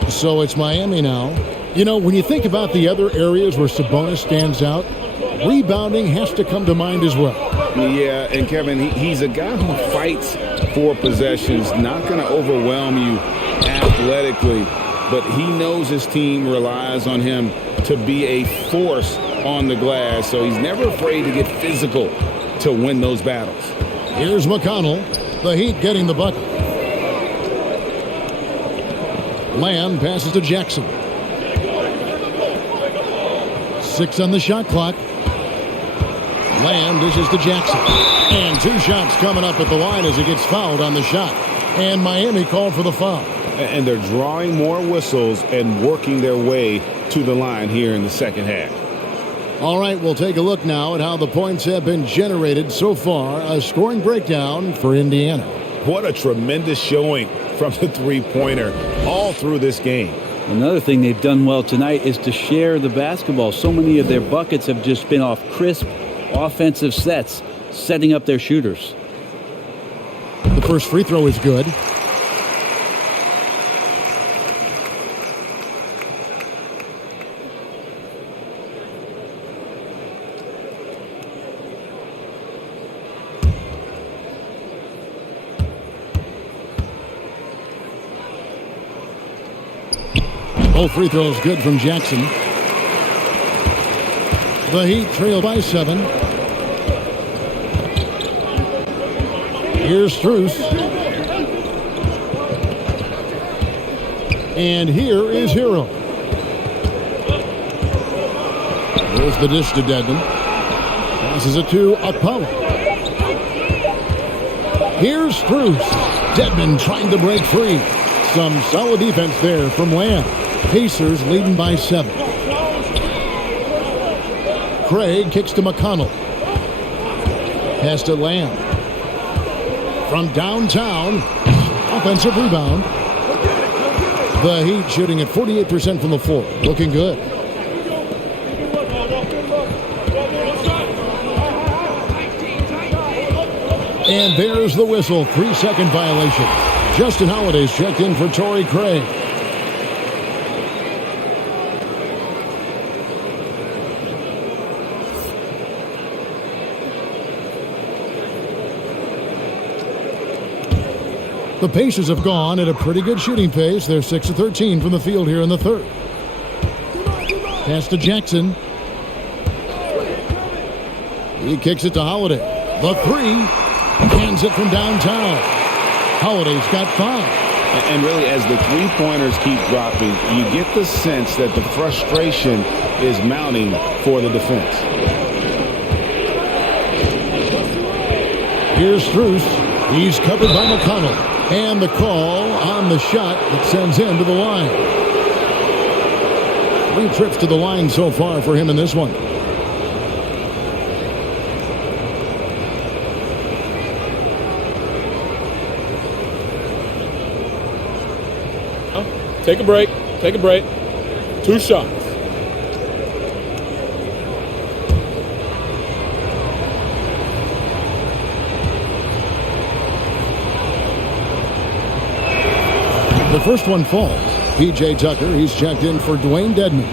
So it's Miami now. You know, when you think about the other areas where Sabonis stands out, rebounding has to come to mind as well. Yeah, and Kevin, he's a guy who fights for possessions, not going to overwhelm you athletically, but he knows his team relies on him to be a force on the glass, so he's never afraid to get physical to win those battles. Here's McConnell, the Heat getting the bucket. Lamb passes to Jackson. 6 on the shot clock. Lamb dishes to Jackson. And 2 shots coming up at the line as he gets fouled on the shot. And Miami called for the foul. And they're drawing more whistles and working their way to the line here in the second half. All right, we'll take a look now at how the points have been generated so far. A scoring breakdown for Indiana. What a tremendous showing from the three-pointer all through this game. Another thing they've done well tonight is to share the basketball. So many of their buckets have just been off crisp offensive sets, setting up their shooters. The first free throw is good. Both free throws good from Jackson. The Heat trail by 7. Here's Strus. And here is Hero. There's the dish to Dedmon. Passes it to Okpala. Here's Strus. Dedmon trying to break free. Some solid defense there from Lamb. Pacers leading by 7. Craig kicks to McConnell. Pass to Lamb. From downtown, offensive rebound. The Heat shooting at 48% from the floor. Looking good. And there's the whistle. 3-second violation. Justin Holiday's checked in for Torrey Craig. The Pacers have gone at a pretty good shooting pace. They're 6 of 13 from the field here in the third. Pass to Jackson. He kicks it to Holiday. The three. Hands it from downtown. Holiday's got 5. And really, as the three-pointers keep dropping, you get the sense that the frustration is mounting for the defense. Here's Strus. He's covered by McConnell. And the call on the shot that sends him to the line. 3 trips to the line so far for him in this one. Take a break. Take a break. 2 shots. The first one falls. P.J. Tucker, he's checked in for Dwayne Dedmon.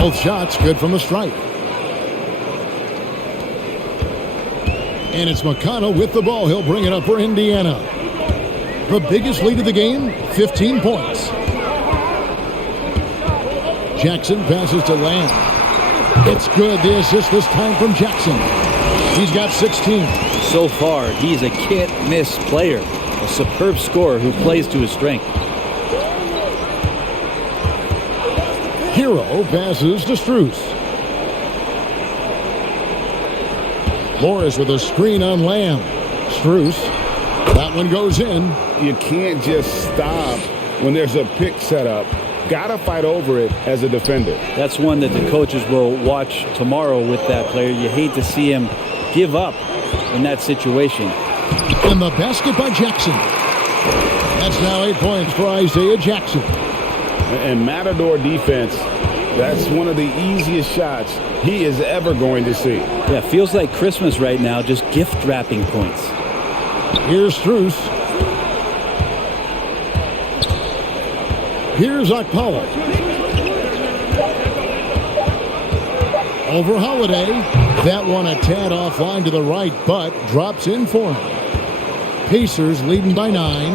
Both shots good from the stripe. And it's McConnell with the ball. He'll bring it up for Indiana. The biggest lead of the game, 15 points. Jackson passes to Lamb. It's good. The assist this time from Jackson. He's got 16. So far, he's a can't-miss player. A superb scorer who plays to his strength. Hero passes to Strus. Morris with a screen on Lamb. Strus. That one goes in. You can't just stop when there's a pick set up. Got to fight over it as a defender. That's one that the coaches will watch tomorrow with that player. You hate to see him give up in that situation. And the basket by Jackson. That's now 8 points for Isaiah Jackson. And Matador defense, that's one of the easiest shots he is ever going to see. Yeah, feels like Christmas right now, just gift wrapping points. Here's Strus. Here's Okpala. Over Holiday. That one a tad offline to the right, but drops in for him. Pacers leading by 9.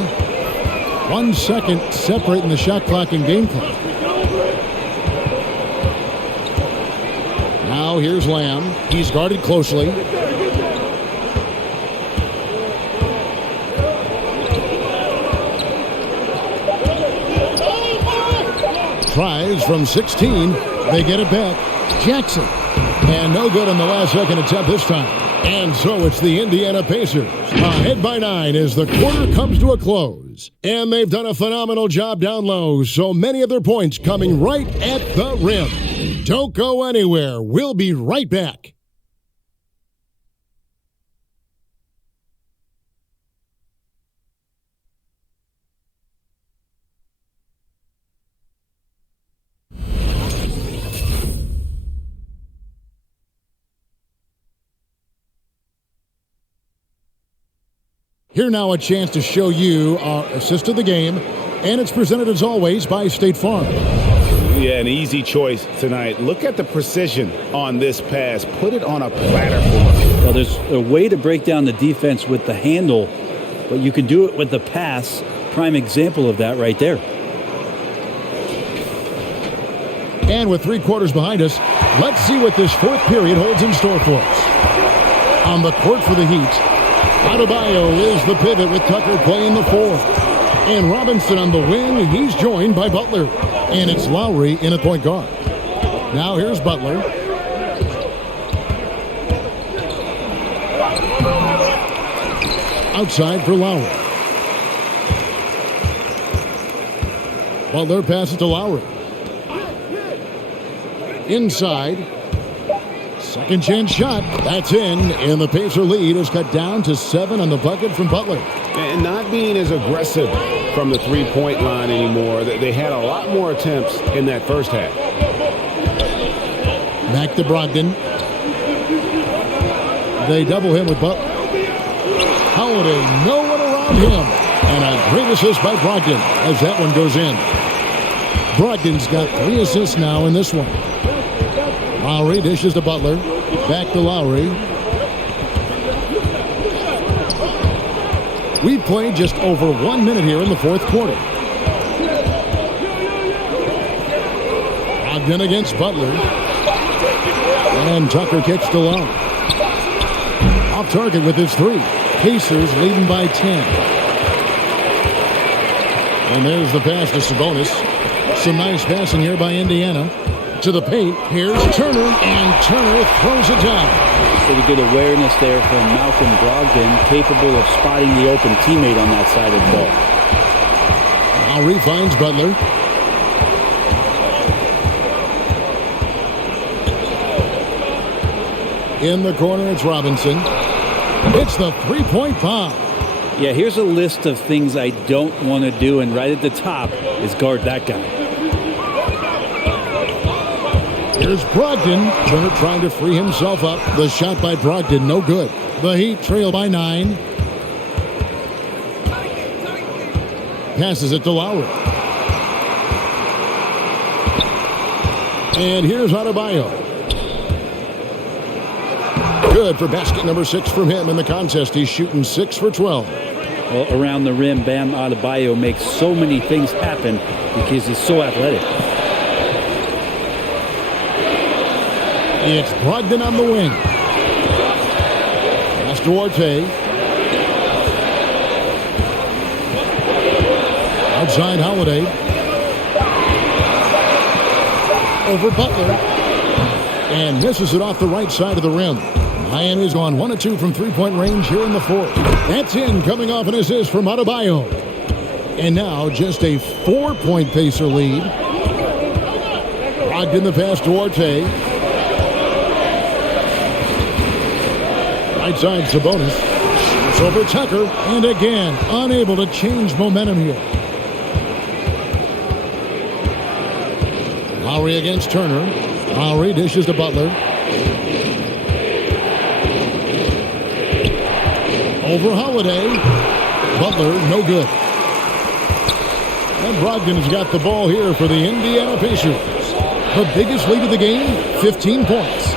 1 second separating the shot clock and game clock. Now here's Lamb. He's guarded closely. Tries from 16. They get it back. Jackson. And no good on the last second attempt this time. And so it's the Indiana Pacers ahead by 9 as the quarter comes to a close. And they've done a phenomenal job down low, so many of their points coming right at the rim. Don't go anywhere. We'll be right back. Here now a chance to show you our assist of the game, and it's presented as always by State Farm. Yeah, an easy choice tonight. Look at the precision on this pass. Put it on a platter for us. Well, there's a way to break down the defense with the handle, but you can do it with the pass. Prime example of that right there. And with 3 quarters behind us, let's see what this fourth period holds in store for us. On the court for the Heat, Adebayo is the pivot with Tucker playing the 4. And Robinson on the wing, he's joined by Butler. And it's Lowry in at point guard. Now here's Butler. Outside for Lowry. Butler passes to Lowry. Inside. Second chance shot. That's in. And the Pacer lead is cut down to 7 on the bucket from Butler. And not being as aggressive from the three-point line anymore. They had a lot more attempts in that first half. Back to Brogdon. They double him with Butler. Holiday, no one around him. And a great assist by Brogdon as that one goes in. Brogdon's got 3 assists now in this one. Lowry dishes to Butler. Back to Lowry. We've played just over 1 minute here in the fourth quarter. Brogdon against Butler. And Tucker kicks to Lowry. Off target with his 3. Pacers leading by 10. And there's the pass to Sabonis. Some nice passing here by Indiana. To the paint, here's Turner, and Turner throws it down. Pretty good awareness there from Malcolm Brogdon, capable of spotting the open teammate on that side of the ball. Lowry finds Butler. In the corner, it's Robinson. It's the three-point bomb. Yeah, here's a list of things I don't want to do, and right at the top is guard that guy. Here's Brogdon. Turner trying to free himself up. The shot by Brogdon, no good. The Heat trail by 9. Passes it to Lowry. And here's Adebayo. Good for basket number 6 from him in the contest. He's shooting 6 for 12. Well, around the rim, Bam Adebayo makes so many things happen because he's so athletic. It's Brogdon on the wing. Pass to Orte. Outside Holiday. Over Butler. And misses it off the right side of the rim. Miami's gone 1 of 2 from three-point range here in the fourth. That's in, coming off an assist from Adebayo. And now just a 4-point Pacer lead. Brogdon the pass to Orte. Right side Sabonis. It's over Tucker. And again, unable to change momentum here. Lowry against Turner. Lowry dishes to Butler. Over Holiday. Butler, no good. And Brogdon's got the ball here for the Indiana Pacers. The biggest lead of the game, 15 points.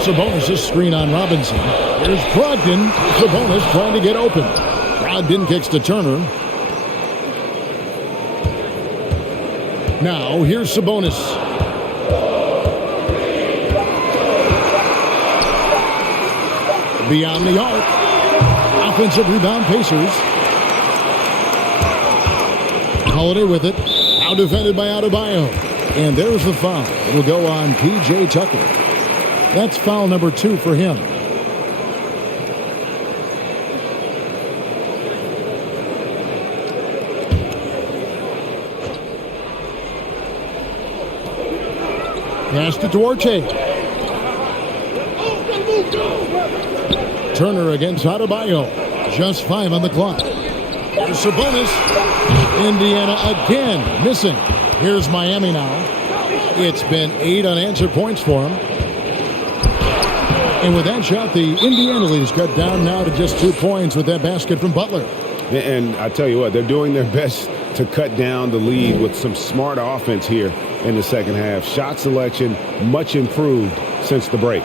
Sabonis' screen on Robinson. Here's Brogdon. Sabonis trying to get open. Brogdon kicks to Turner. Now, here's Sabonis. Beyond the arc. Offensive rebound, Pacers. Holiday with it. Now defended by Adebayo. And there's the foul. It'll go on P.J. Tucker. That's foul number 2 for him. Pass to Duarte. Turner against Adebayo. Just 5 on the clock. Here's Sabonis. Indiana again missing. Here's Miami now. It's been 8 unanswered points for him. And with that shot, the Indiana lead is cut down now to just 2 points with that basket from Butler. And I tell you what, they're doing their best to cut down the lead with some smart offense here in the second half. Shot selection much improved since the break.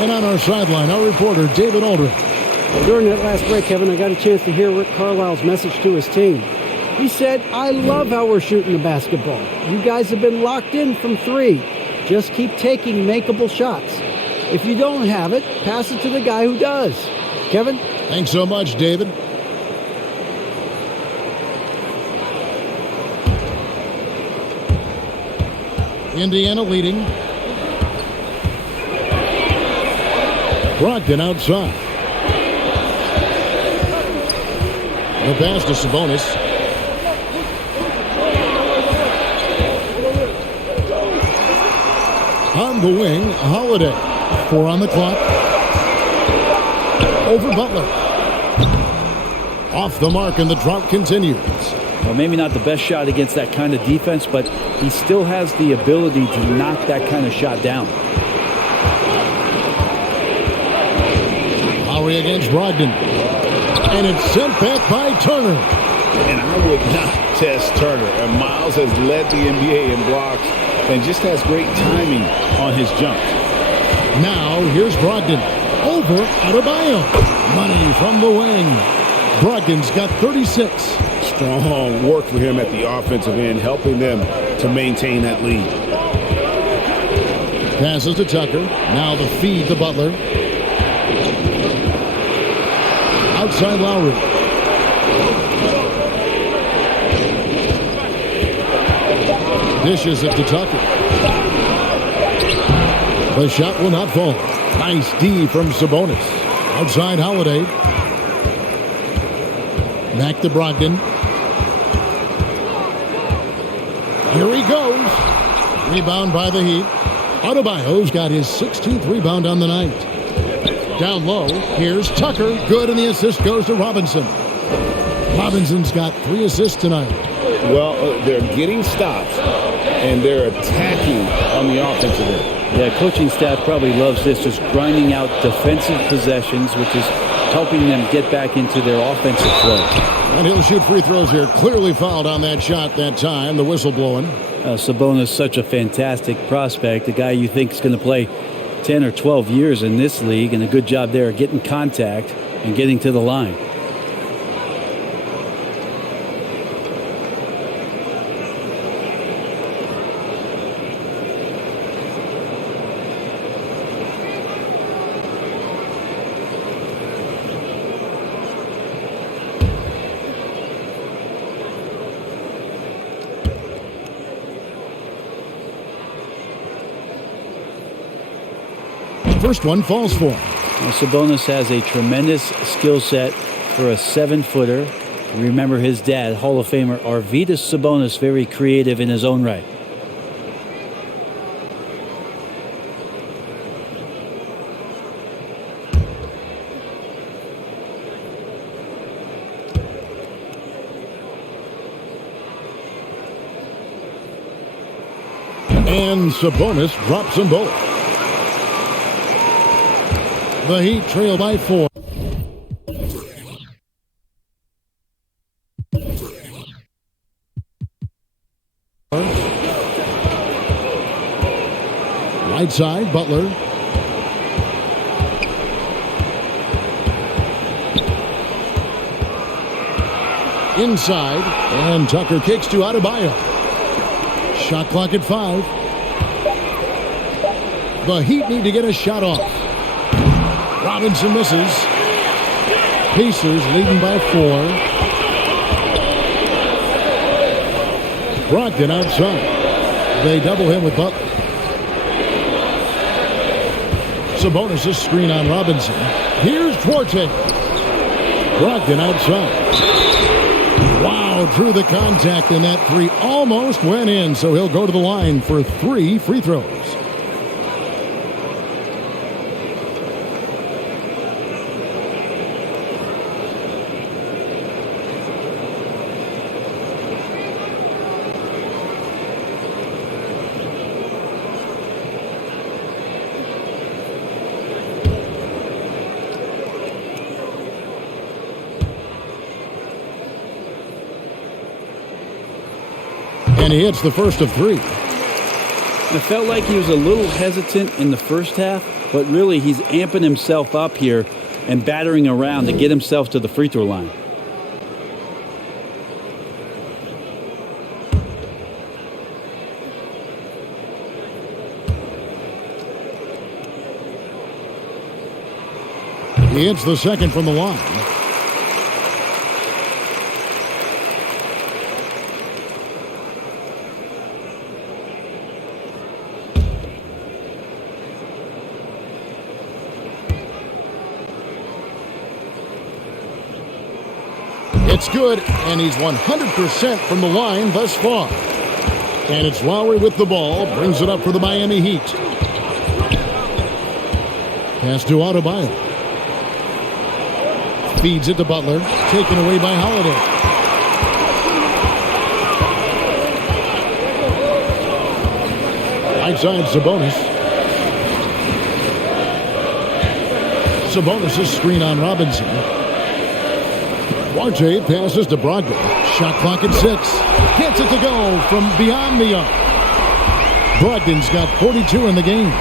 And on our sideline, our reporter, David Aldridge. During that last break, Kevin, I got a chance to hear Rick Carlisle's message to his team. He said, I love how we're shooting the basketball. You guys have been locked in from 3. Just keep taking makeable shots. If you don't have it, pass it to the guy who does. Kevin? Thanks so much, David. Indiana leading. Brogdon outside. The pass to Sabonis. On the wing, Holiday. 4 on the clock. Over Butler. Off the mark, and the drought continues. Well, maybe not the best shot against that kind of defense, but he still has the ability to knock that kind of shot down. Against Brogdon. And it's sent back by Turner. And I would not test Turner. And Miles has led the NBA in blocks and just has great timing on his jump. Now here's Brogdon. Over Adebayo. Money from the wing. Brogdon's got 36. Strong work for him at the offensive end, helping them to maintain that lead. Passes to Tucker. Now the feed to Butler. Outside Lowry. Dishes it to Tucker. The shot will not fall. Nice D from Sabonis. Outside Holiday. Back to Brogdon. Here he goes. Rebound by the Heat. Adebayo's got his 16th rebound on the night. Down low, here's Tucker. Good, and the assist goes to Robinson. Robinson's got 3 assists tonight. Well, they're getting stops, and they're attacking on the offensive end. Yeah, coaching staff probably loves this, just grinding out defensive possessions, which is helping them get back into their offensive flow. And he'll shoot free throws here. Clearly fouled on that shot that time. The whistle blowing. Sabonis, such a fantastic prospect, a guy you think is going to play 10 or 12 years in this league, and a good job there getting contact and getting to the line. First one falls for him. Now, Sabonis has a tremendous skill set for a 7-footer. Remember his dad, Hall of Famer Arvydas Sabonis, very creative in his own right. And Sabonis drops them both. The Heat trail by 4. Right side, Butler. Inside, and Tucker kicks to Adebayo. Shot clock at 5. The Heat need to get a shot off. Robinson misses. Pacers leading by 4. Brogdon outside. They double him with Butler. Sabonis' screen on Robinson. Here's Duarte. Brogdon outside. Wow, drew the contact, and that 3 almost went in, so he'll go to the line for 3 free throws. And he hits the first of 3. I felt like he was a little hesitant in the first half, but really he's amping himself up here and battering around to get himself to the free throw line. He hits the second from the line. It's good, and he's 100% from the line thus far. And it's Lowry with the ball, brings it up for the Miami Heat. Pass to Adebayo. Feeds it to Butler, taken away by Holiday. Right side, Sabonis. Sabonis' screen on Robinson. Duarte passes to Brogdon. Shot clock at 6. Gets it to go from beyond the arc. Brogdon's got 42 in the game.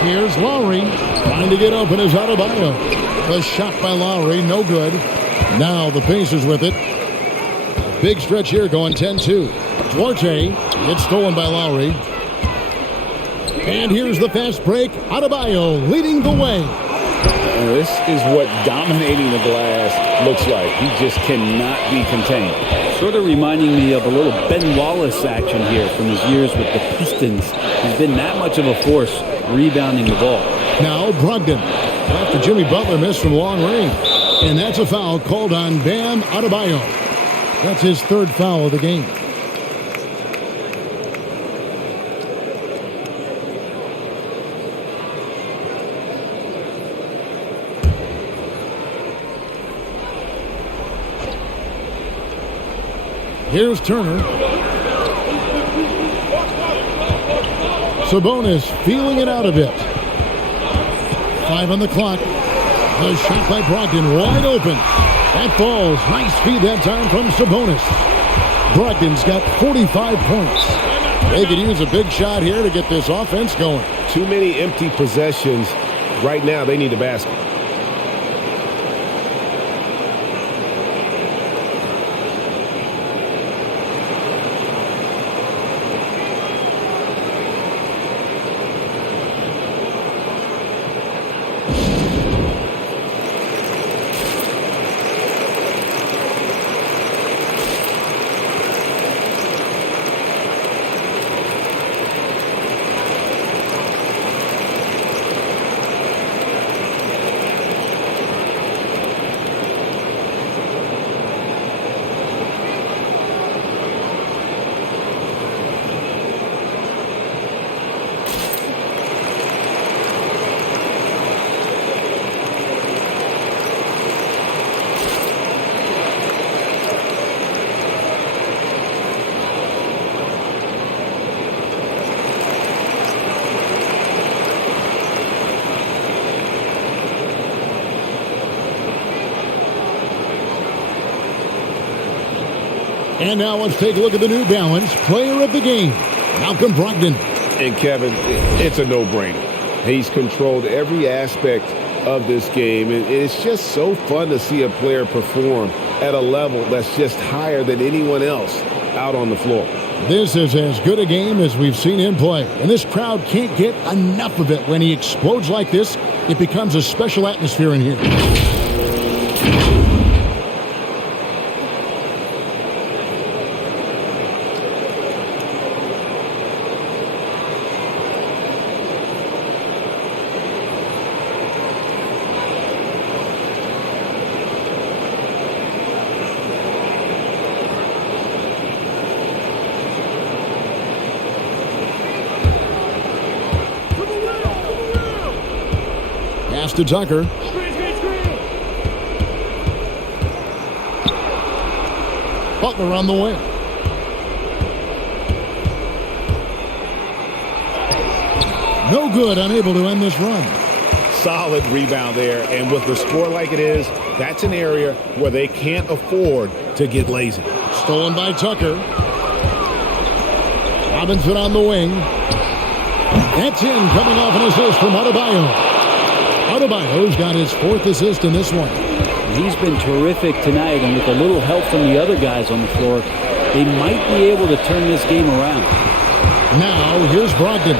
Here's Lowry. Trying to get open is Adebayo. The shot by Lowry, no good. Now the Pacers with it. Big stretch here going 10-2. Duarte gets stolen by Lowry. And here's the fast break. Adebayo leading the way. This is what dominating the glass looks like. He just cannot be contained. Sort of reminding me of a little Ben Wallace action here from his years with the Pistons. He's been that much of a force rebounding the ball. Now Brogdon after Jimmy Butler missed from long range. And that's a foul called on Bam Adebayo. That's his 3rd foul of the game. Here's Turner. Sabonis feeling it out a bit. 5 on the clock. The shot by Brogdon wide open. That falls. Nice feed that time from Sabonis. Brogdon's got 45 points. They could use a big shot here to get this offense going. Too many empty possessions. Right now, they need a basket. And now let's take a look at the New Balance Player of the Game, Malcolm Brogdon. And Kevin, it's a no-brainer. He's controlled every aspect of this game. And it's just so fun to see a player perform at a level that's just higher than anyone else out on the floor. This is as good a game as we've seen him play. And this crowd can't get enough of it. When he explodes like this, it becomes a special atmosphere in here. Pass to Tucker. Butler on the wing. No good, unable to end this run. Solid rebound there, and with the score like it is, that's an area where they can't afford to get lazy. Stolen by Tucker. Robinson on the wing. That's in, coming off an assist from Adebayo. Adebayo's got his 4th assist in this one. He's been terrific tonight, and with a little help from the other guys on the floor, they might be able to turn this game around. Now, here's Brogdon.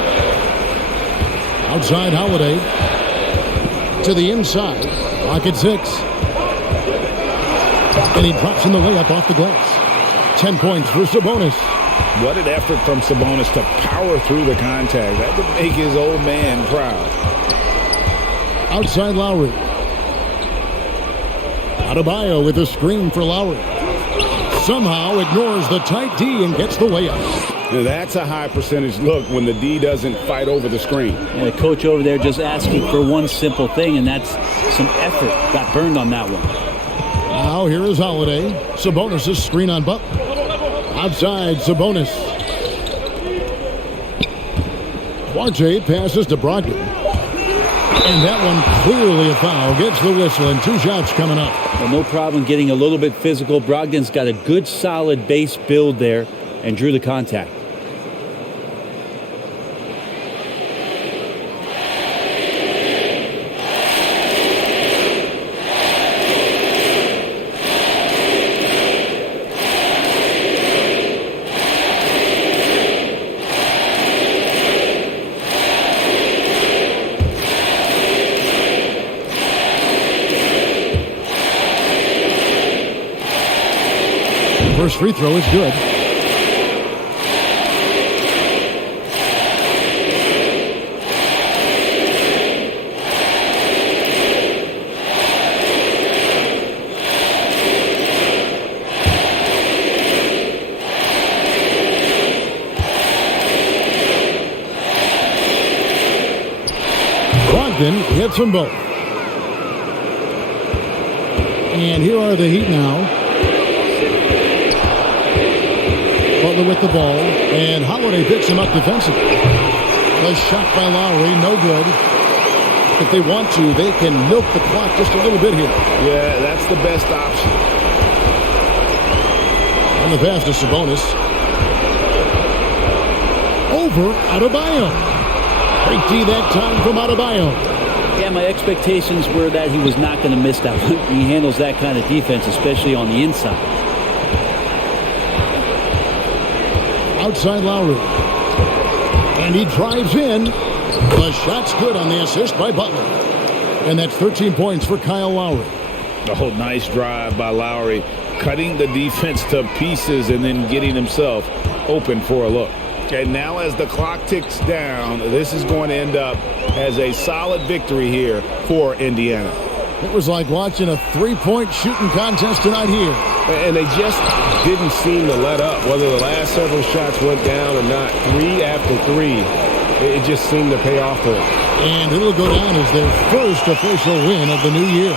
Outside Holiday. To the inside. Clock at 6. And he drops in the layup off the glass. 10 points for Sabonis. What an effort from Sabonis to power through the contact. That would make his old man proud. Outside Lowry. Adebayo with a screen for Lowry. Somehow ignores the tight D and gets the layup. Now that's a high percentage look when the D doesn't fight over the screen. And the coach over there just asking for one simple thing, and that's some effort. Got burned on that one. Now here is Holiday. Sabonis' screen on Butler. Outside Sabonis. Duarte passes to Brogdon. And that one clearly a foul. Gets the whistle, and 2 shots coming up. Well, no problem getting a little bit physical. Brogdon's got a good, solid base build there and drew the contact. First free throw is good. Brogdon hits them both. And here are the Heat now. Butler with the ball, and Holiday picks him up defensively. A shot by Lowry, no good. If they want to, they can milk the clock just a little bit here. Yeah, that's the best option. On the pass to Sabonis. Over Adebayo. Great D that time from Adebayo. Yeah, my expectations were that he was not going to miss that one. He handles that kind of defense, especially on the inside. Outside Lowry. And he drives in. The shot's good on the assist by Butler. And that's 13 points for Kyle Lowry. Oh, nice drive by Lowry. Cutting the defense to pieces and then getting himself open for a look. And now as the clock ticks down, this is going to end up as a solid victory here for Indiana. It was like watching a three-point shooting contest tonight here. And they just didn't seem to let up. Whether the last several shots went down or not, 3 after 3, it just seemed to pay off for them. And it'll go down as their first official win of the new year.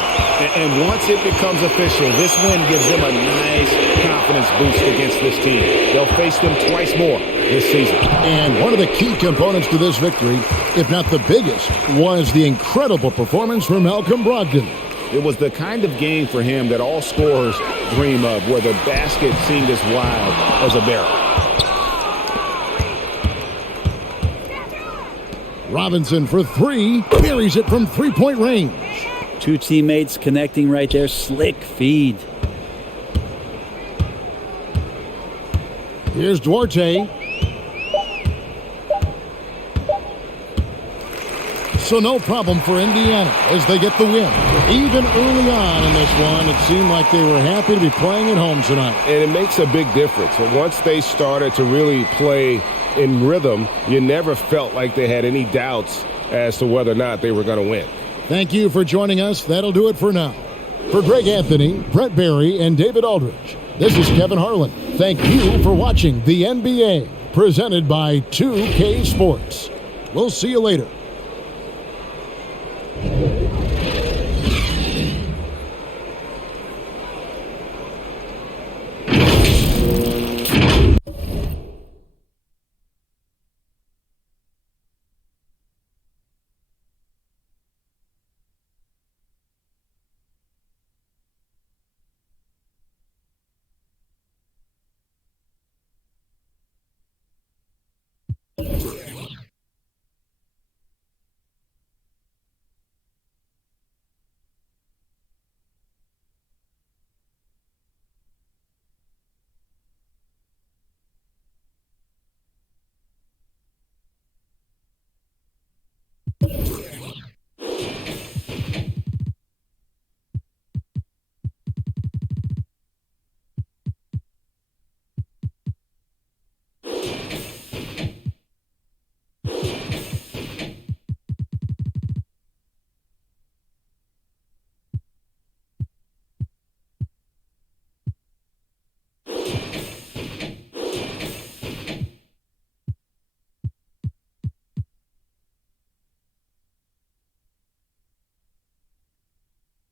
And once it becomes official, this win gives them a nice confidence boost against this team. They'll face them twice more this season. And one of the key components to this victory, if not the biggest, was the incredible performance from Malcolm Brogdon. It was the kind of game for him that all scorers dream of, where the basket seemed as wild as a barrel. Robinson for three, buries it from three-point range. Two teammates connecting right there. Slick feed. Here's Duarte. So no problem for Indiana as they get the win. Even early on in this one, it seemed like they were happy to be playing at home tonight. And it makes a big difference. And once they started to really play in rhythm, you never felt like they had any doubts as to whether or not they were going to win. Thank you for joining us. That'll do it for now. For Greg Anthony, Brett Barry, and David Aldridge, this is Kevin Harlan. Thank you for watching the NBA, presented by 2K Sports. We'll see you later.